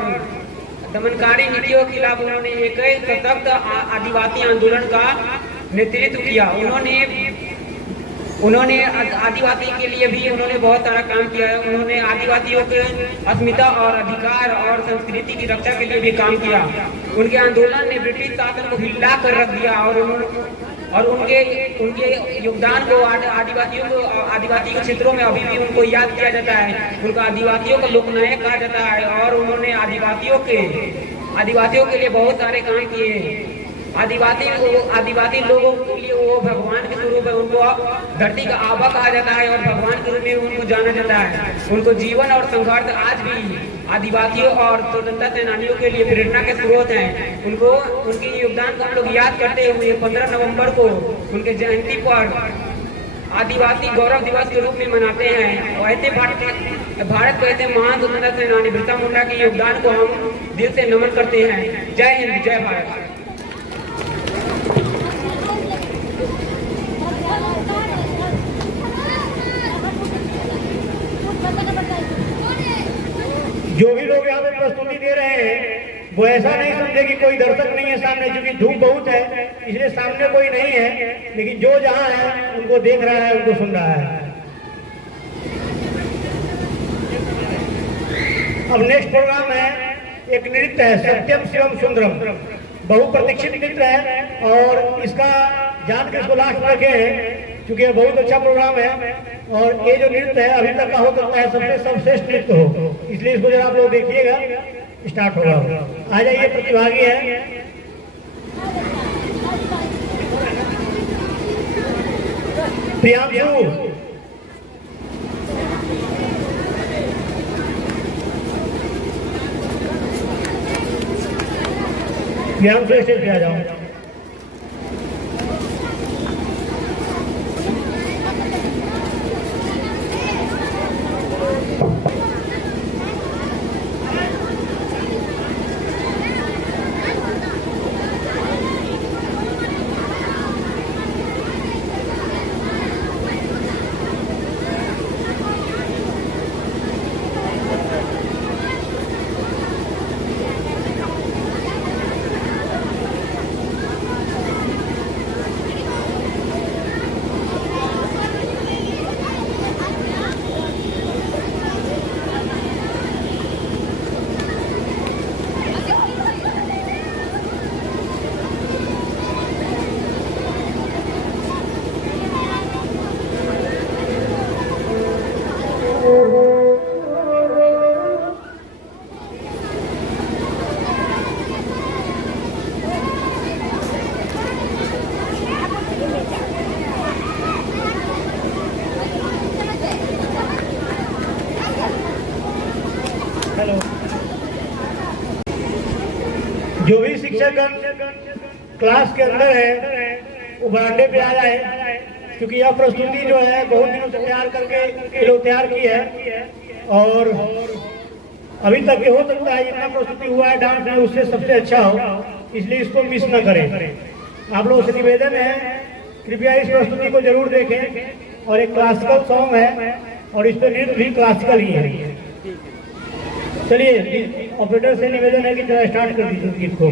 दमनकारी नीतियों के खिलाफ उन्होंने एक सशक्त आदिवासी आंदोलन का नेतृत्व किया। उन्होंने आदिवासी के लिए भी उन्होंने बहुत सारा काम किया है। उन्होंने आदिवासियों के अस्मिता और अधिकार और संस्कृति की रक्षा के लिए भी काम किया। उनके आंदोलन ने ब्रिटिश शासन को हिला कर रख दिया और उनके योगदान को आदिवासी के क्षेत्रों में अभी भी उनको याद किया जाता है। उनको आदिवासियों का लोकनायक कहा जाता है और उन्होंने आदिवासियों के लिए बहुत सारे काम किए। आदिवासी लोगों के लिए वो भगवान के स्वरूप है। उनको धरती का आबा कहा जाता है और भगवान के रूप में उनको जाना जाता है। उनको जीवन और संघर्ष आज भी आदिवासियों और स्वतंत्रता सेनानियों के लिए प्रेरणा के स्रोत हैं। उनके योगदान को हम लोग याद करते हुए 15 नवंबर को उनके जयंती पर आदिवासी गौरव दिवस के रूप में मनाते हैं। और ऐसे भारत को ऐसे महान स्वतंत्रता सेनानी बिरसा मुंडा के योगदान को हम दिल से नमन करते हैं। जय हिंद, जय भारत। जो भी लोग यहाँ पे प्रस्तुति दे रहे हैं वो ऐसा नहीं समझे कि कोई दर्शक नहीं है सामने, क्योंकि धूप बहुत है इसलिए सामने कोई नहीं है, लेकिन जो जहाँ है उनको देख रहा है, उनको सुन रहा है। अब नेक्स्ट प्रोग्राम है, एक नृत्य है सत्यम शिवम सुंदरम, बहुप्रतीक्षित नृत्य है और इसका जान के इसको लास्ट रखे हैं क्योंकि यह बहुत अच्छा प्रोग्राम है और ये जो नृत्य है अभी तक का हो सकता है सबसे सर्वश्रेष्ठ नृत्य हो, इसलिए इसको जरा आप लोग देखिएगा। स्टार्ट होगा, आ जाइए प्रतिभागी है। प्रियांशु, प्रियांशु स्टेज पे आ जाओ। जो भी शिक्षक क्लास के अंदर है वो बरामदे पे आ जाए, क्योंकि यह प्रस्तुति जो है बहुत दिनों से तैयार करके ये लोग तैयार की है और अभी तक ये हो सकता है जितना प्रस्तुति हुआ है डांस में उससे सबसे अच्छा हो, इसलिए इसको मिस न करें। आप लोगों से निवेदन है कृपया इस प्रस्तुति को जरूर देखें और एक क्लासिकल सॉन्ग है और इस पर नृत्य भी क्लासिकल ही है। चलिए ऑपरेटर से निवेदन है कि जरा स्टार्ट कर दीजिए गीत को।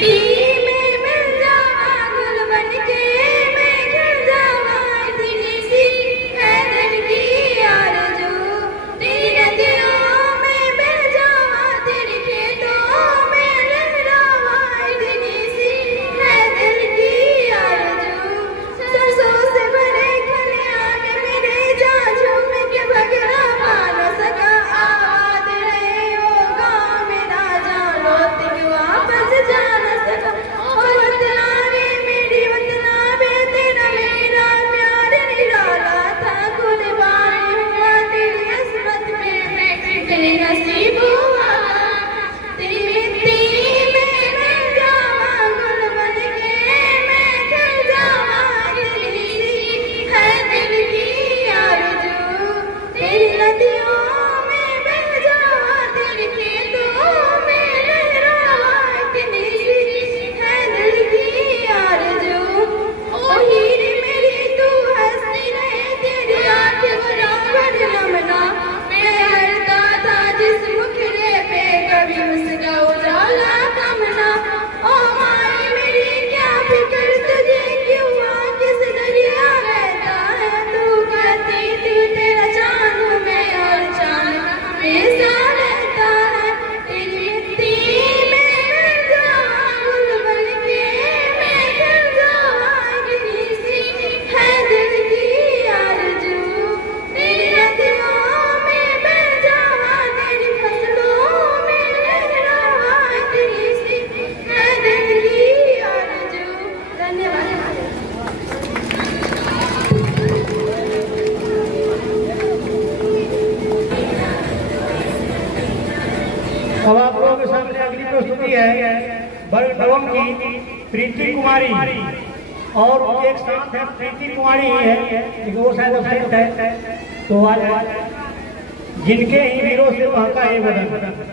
मिट्टी में मिल जावा गुल बन के मैं खिल जावा इतनी सी है दिल की आरज़ू तेरी नदियों में मिल जावा तेरे खेतों में लहरावा इतनी सी है दिल की आरज़ू सरसों से भरे खलियान मेरे जा झूम के भगरा पा न सका आबाद रहे ओ गाँव मेरा जान लौट के वापस जा न सका ओ वतना वे मेरी वतना वे तेरा मेरा प्यार निराला था कुर्बान हुआ तेरी किस्मत में मैं तेरे नसीब हुआ तेरी मिट्टी में मिल जावा गुल बन के मैं खिल जावा तेरी सी है दिल की आरज़ू तेरी नदियों में मिल जावा तेरे खेतों में लहरावा इतनी सी है दिल की आरज़ू ओ हीर मेरी तू हंसती रहे तेरी आंखें बराबर नमना मैं हरता था जिस मुखड़े पे कभी उसका उजाला कमना ओ माई मेरी क्या फिक्र तुझे क्यों किस दरिया रहता है तू कहती थी तेरा चांद मैं और चांद हमेशा रहता है तेरी मिट्टी में मिल जावा गुल बन के मैं खिल जावा इतनी सी है दिल की आरज़ू तेरी नदियों में मिल जावा तेरी फसलों में लहरावा इतनी सी है दिल की आरज़ू धन्यवाद। अब आप लोगों के सामने अगली प्रस्तुति है वर्ग नवम की प्रीति कुमारी और एक साथ है प्रीति कुमारी ही है लेकिन वो शायद अफसेंट है तो आज जिनके ही वीरों से महका है बदन।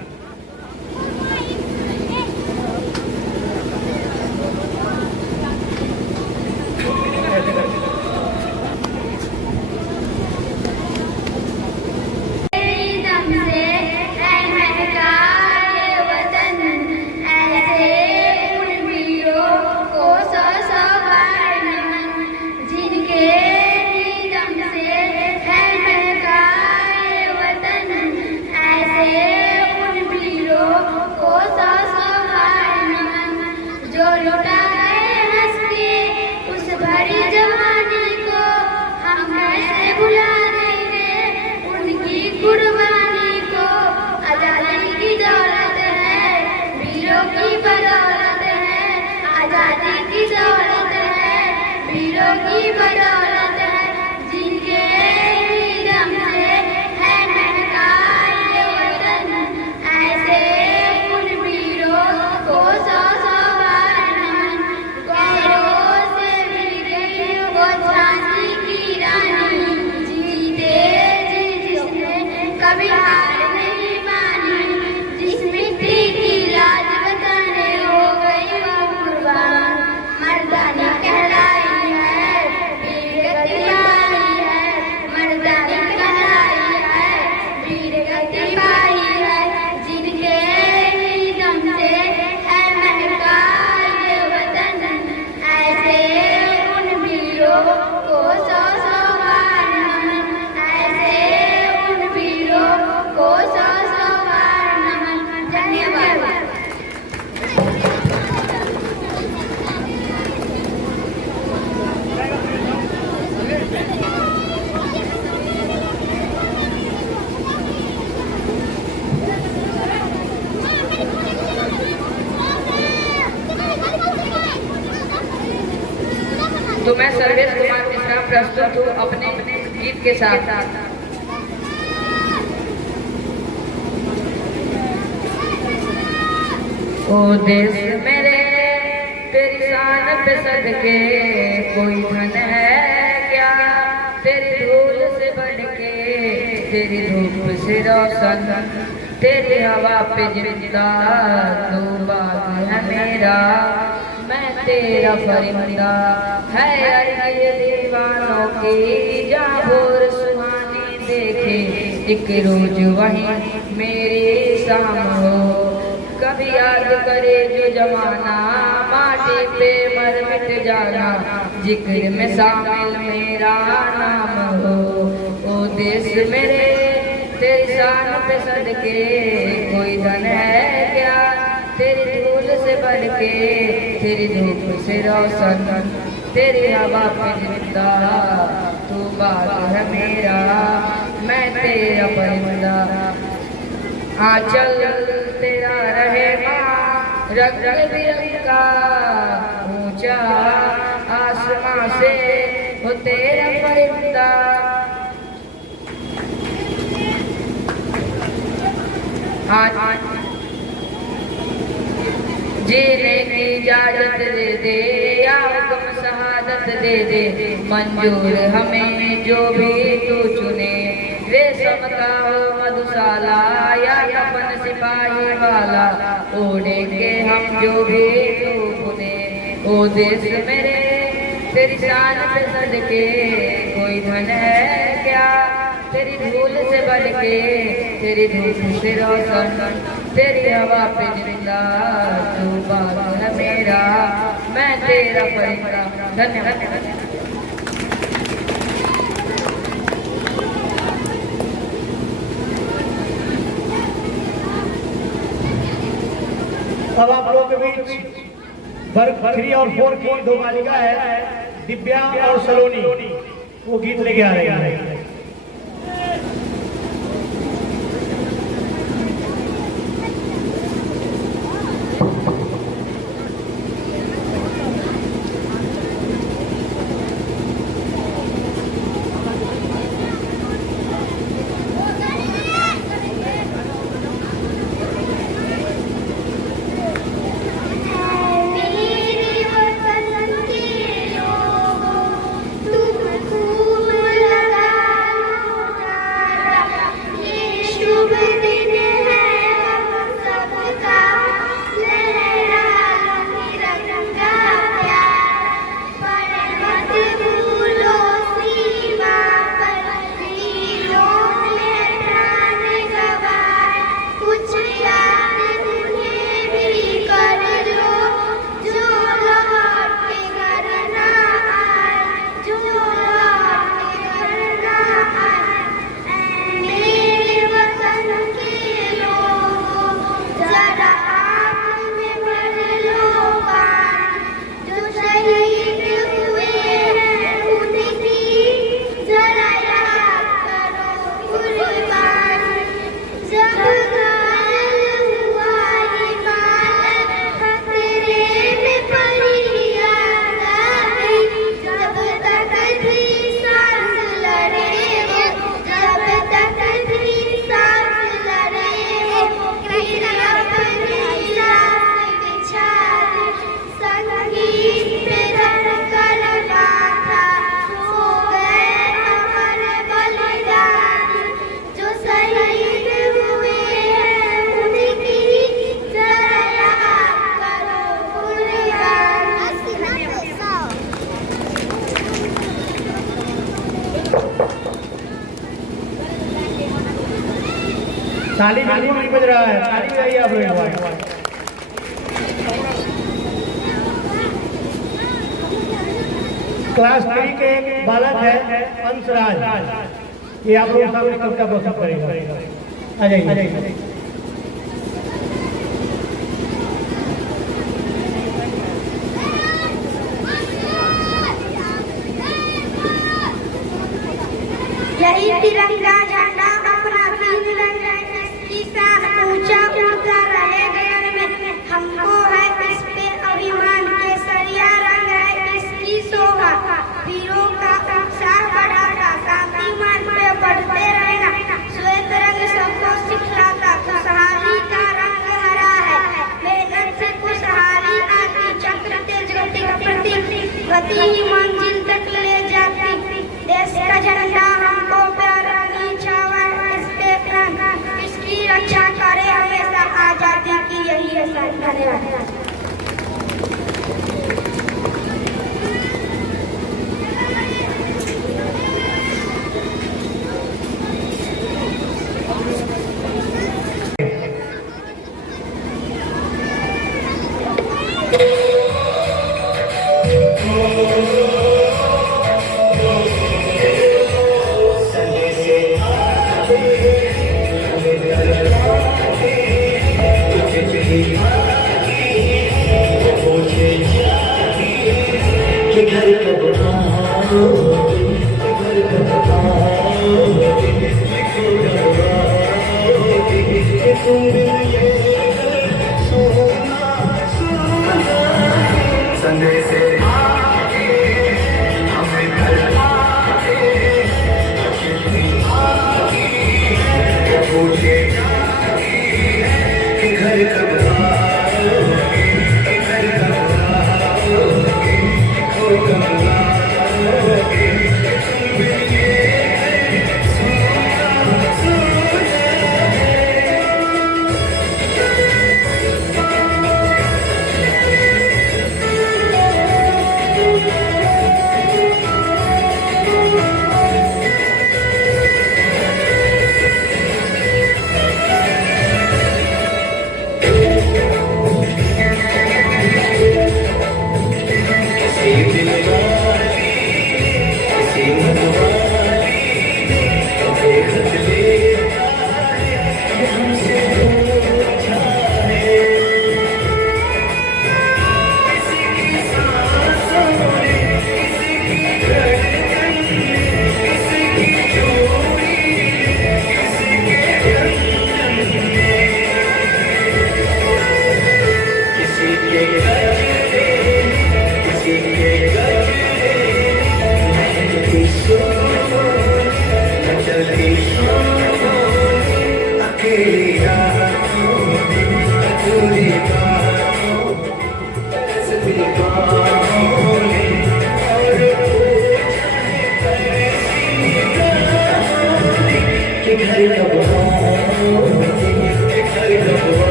तेरी दम से है महका ये वतन ऐसे उन वीरों को सौ सौ बार नमन जिनके दम से है महका ये वतन ऐसे उन वीरों को सौ सौ बार नमन जो लुटा है हंस के उस भरी जवानी को हम कैसे भुला देंगे उनकी कुर्बानी को आजादी की दौलत है वीरों की बदौलत है आजादी की दौलत है वीरों की बदौलत है जिनके दम से है महका ये वतन ऐसे उन वीरों को सौ सौ बार नमन गौरव से मिल गई वो झांसी की रानी जीते जी जिसने कभी हार नहीं मानी जिस मिट्टी की लाज बताने हो गई वो कुर्बान मर्दानी कहलाई है वीर गति पाई है मर्दानी कहलाई है वीर गति पाई है जिनके दम से है महका ये वतन ऐसे उन वीरों को सौ सौ बार नमन ऐसे उन वीरों को सौ सौ बार नमन धन्यवाद। तो मैं सर्वेश कुमार मिश्रा प्रस्तुत हूँ अपने गीत के साथ। ओ देश मेरे तेरी शान पे सदके कोई धन है क्या तेरी धूल से बढ़ के तेरी धूप से रोशन तेरी हवा पे जिंदा तू बाग है मेरा मैं तेरा फरिंदा है अरे दीवानों की जहाँ भोर सुहानी देखे एक रोज वहीं मेरे शाम हो कभी याद करे जो जमाना जाना, जिक्र में शामिल मेरा नाम हो। ओ देश मेरे तेरी शान पे सदके, कोई धन है क्या तेरी धूल से बढ़ के, तेरी धूप से रोशन तेरी हवा पे जिंदा, तू बाग है मेरा मैं तेरा परिंदा। आंचल तेरा रहे माँ रंग बिरंग का, ऊंचा आसमां से हो तेरा परिंदा। जीने की इजाजत दे दे या हुक्म शहादत दे दे, मंजूर हमें जो भी तू चुने, रेशम का हो मधुशाला या कफन सिपाही वाला, ओढ़ेंगे हम जो भी तू बुने। ओ देश मेरे तेरी शान पे सदके, कोई धन है क्या तेरी धूल से बढ़ के, तेरी धूप से रोशन तेरी हवा पे जिंदा, तू बाग है मेरा मैं तेरा परिंदा। धन्यवाद। अब आप लोगों के बीच वर्ग 3 और 4 की 2 बालिका है, दिव्या और सलोनी, वो गीत लेके आ रही है। ताली बिल्कुल नहीं बज रहा है, ताली बजाइए आप लोग। क्लास 3 के एक बालक है अंशराज, ये आप लोग सामने कविता प्रस्तुत करेगा। आ जाइए। यही तिरंगा झंडा अपना तीन रंग है, इसकी शान ऊंचा उड़ता रहे गगन में, हमको है इस पे अभिमान, केसरिया रंग है इसकी शोभा, वीरों का उत्साह बढ़ाता, शांतिमान पे बढ़ते रहना, श्वेत रंग सबको सिखलाता, खुशहाली का रंग हरा है, मेहनत से खुशहाली आती, चक्र तेज गति का प्रतीक, गति ही मंजिल तक ले जाती, देश का झंडा हमको प्यारा कि घर कब आओगे, घर कब आओगे, लिखो कब आओगे, कि तुम बिन ये सोना सोना संदेश आगे हमें घर आगे पूछे कि घर कब आओगे, कि घर कब आओगे, लिखो कब आओगे, तुम बिन ये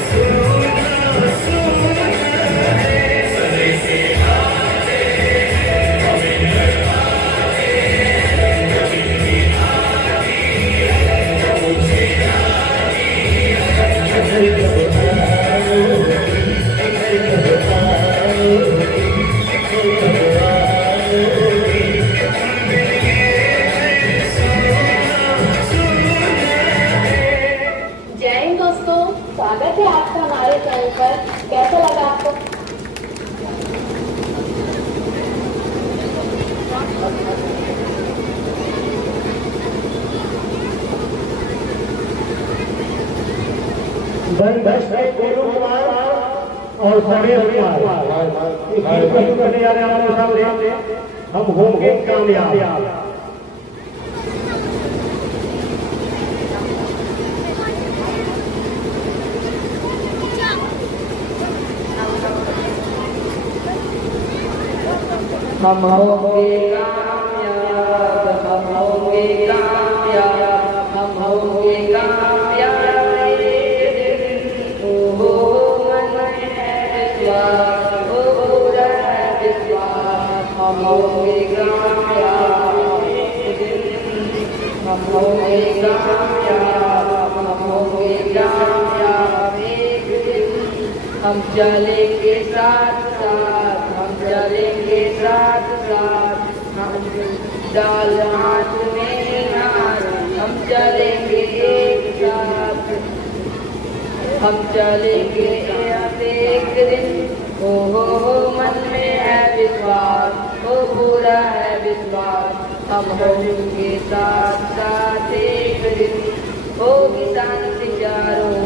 सोना सोना स्वागत है आपका हमारे चैनल पर। कैसा लगा आपको? और सारे करने जा रहे हैं हमारे सामने, हम होंगे कामयाब। हम होंगे कामयाब, हम होंगे कामयाब, हम होंगे कामयाब एक दिन। ओ मन में है विश्वास, ओ पूरा है विश्वास, हम होंगे कामयाब एक दिन। हम होंगे कामयाब, हम होंगे कामयाब एक दिन। हम चलेंगे साथ साथ, हम चलेंगे साथ साथ, हम डाल हाथ में हाथ, हम चलेंगे एक साथ, हम चलेंगे एक दिन। ओ हो मन में है विश्वास, ओ पूरा है विश्वास, हम होंगे साथ साथ एक दिन। होगी शांति चारों,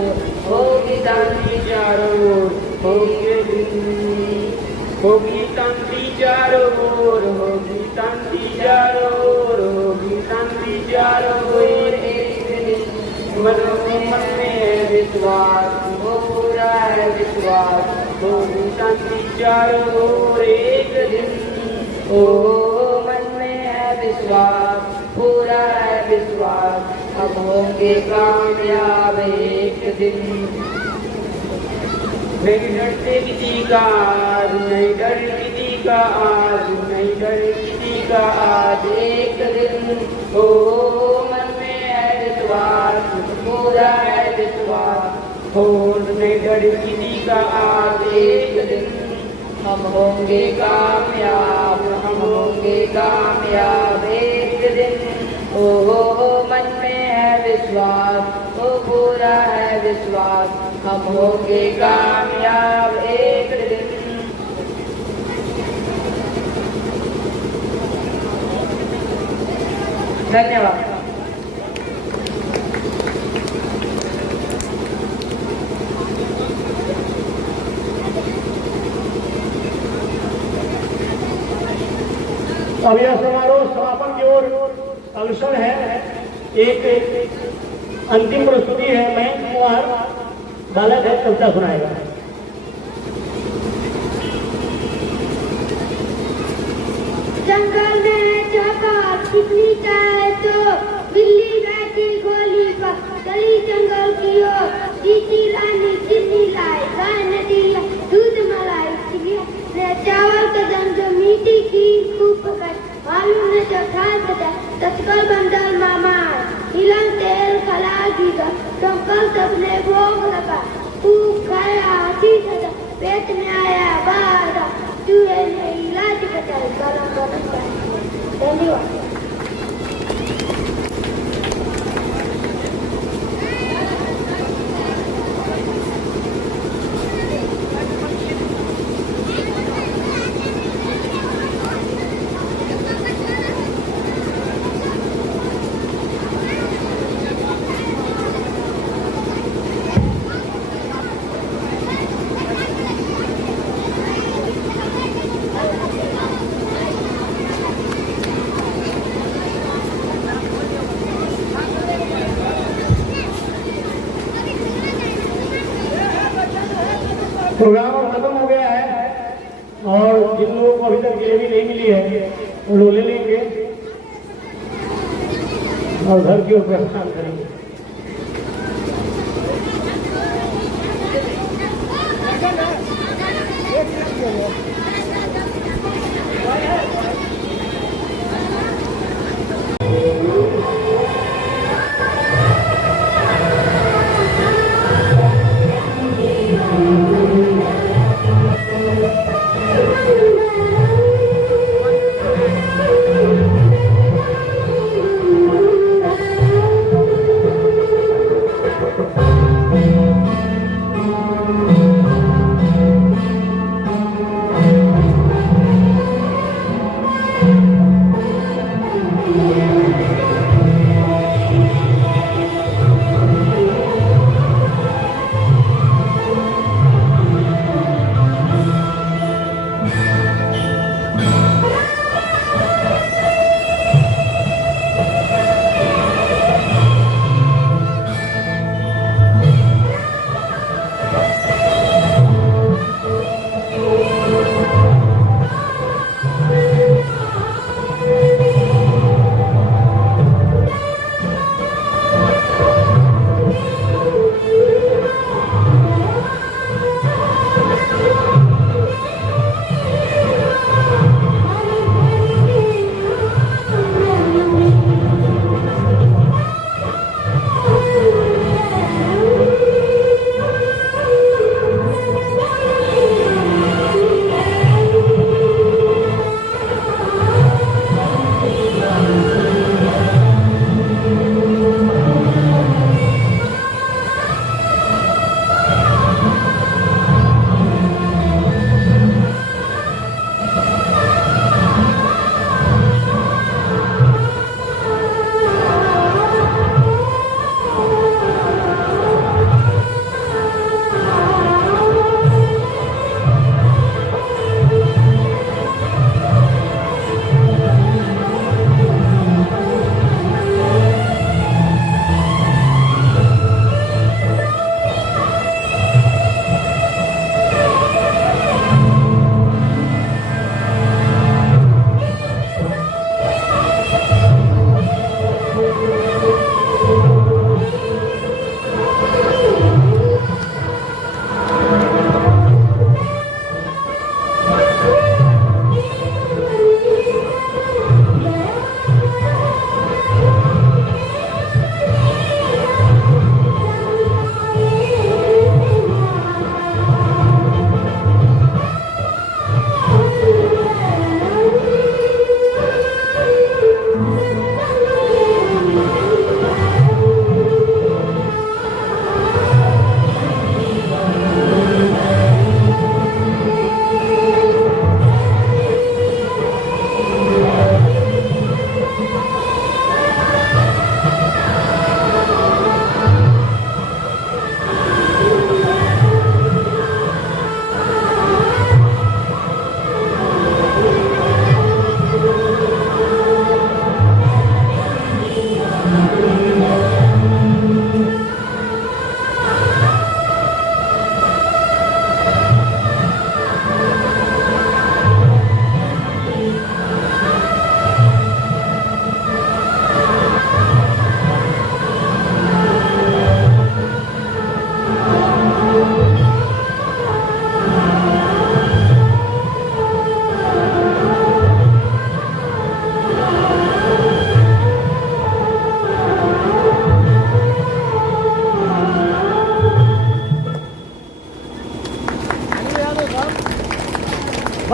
होगी शांति चारों, होंगे दिन। होगी शांति चारों ओर, होगी शांति चारों ओर, होगी शांति चारों ओर एक दिन। मन में है विश्वास, वो पूरा है विश्वास, होगी शांति चारों ओर एक दिन। ओ मन में है विश्वास, पूरा है विश्वास, हम होंगे कामयाब एक दिन। नहीं डरते किसी का आज, नहीं डर किसी का आज, नहीं डर किसी का आज एक दिन। ओ मन में है विश्वास, पूरा है विश्वास, हो नहीं डर किसी का आज एक दिन। हम होंगे कामयाब, हम होंगे कामयाब एक दिन। ओ मन में है विश्वास, ओ पूरा है विश्वास, हम होंगे कामयाब एक दिन। धन्यवाद। अब यह समारोह समापन की ओर अग्रसर है। एक अंतिम प्रस्तुति है, मयंक कुमार बालक है, कविता सुनाएगा। जंगल में चौकार कितनी चाहे तो बिल्ली बैठी गोली पर चली जंगल की ओर, जीती रानी कितनी लाए गाय नदी दूध मलाई ने चावल कदम जो मीठी खीर खूब पकाई, मालूम ने जो ठाल बजाए तत्काल बंदल मामा हिलन तेल खला गीगा टोकल सबने भोग लगा खूब खाया हाथी सजा पेट में आया बाहर चूहे ने इलाज बताया गरम गरम पानी। धन्यवाद। प्रोग्राम अब खत्म हो गया है और जिन लोगों को अभी तक जलेबी नहीं मिली है वो लोग ले लेंगे और घर की ओर प्रस्थान करेंगे।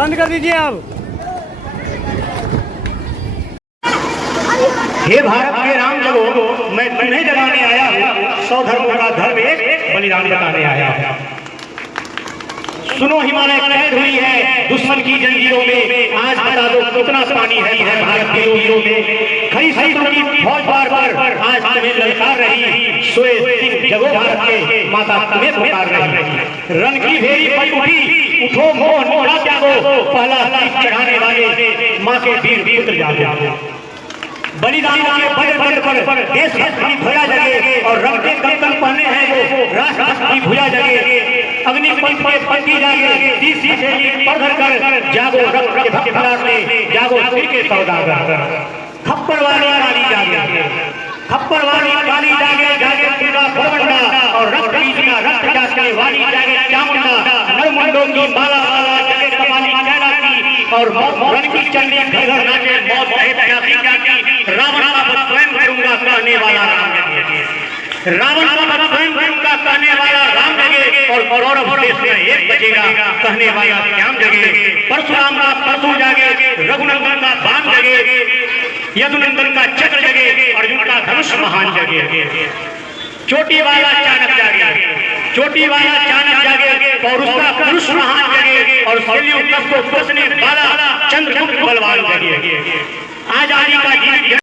बंद कर दीजिए अब। हे भारत के राम जगो, मैं तुम्हें जगाने आया हूँ, 100 धर्मों का धर्म एक बलिदान बताने आया हूँ। सुनो हिमालय कैद हुई है दुश्मन की जंजीरों में, आज बता दो कितना पानी है भारत के वीरों में। खरी शत्रु की फौज पर आज तुम्हें ललकार रही, सोए सिंह जगो भारत के, माता तुम्हें पुकार रही। रण की भेरी पल उठी, उठो मोह मोहरा त्यागो, पहला तीर चढ़ाने वाले माँ के वीर पुत्र जागो। बलिदान के बल पर देश भक्ति भुजा जगे, और रंग के कंकन पहने हैं वो राष्ट्र भक्ति भुजा जगे। अग्निपंख के पंखी जागे, तीसरी शैली पर कर जागो, रक्त के भक्त लाडले जागो, सिर के सौदागर। खप्पर वाली काली जागे, खप्पर वाली काली जागे, जागे पूरा भरवंडा, और रक्त बीजना रक्त जाके वाली जागे चामुंडा। नरमुंडों की माला माला जगे कमाली कहलाती, और रण की चंडी घर नाचे मौत है जाती जाती। रावण का स्वयं करूंगा कहने वाला राम जगे, रावण का स्वयं करूंगा कहने वाला राम जगे, और कौरव देश में एक बजेगा कहने वाला श्याम जगे। परशुराम का परशु जागे, रघुनंदन का बाण जगे, यदुनंदन का चक्र जगे, अर्जुन का धनुष महान जगे। चोटी वाला चाणक जागे, चोटी वाला चाणक जागे, पौरुष का पुरुष महान जगे, और शैल्यू को कसने वाला चंद्रगुप्त बलवान जगे। आजादी का गीत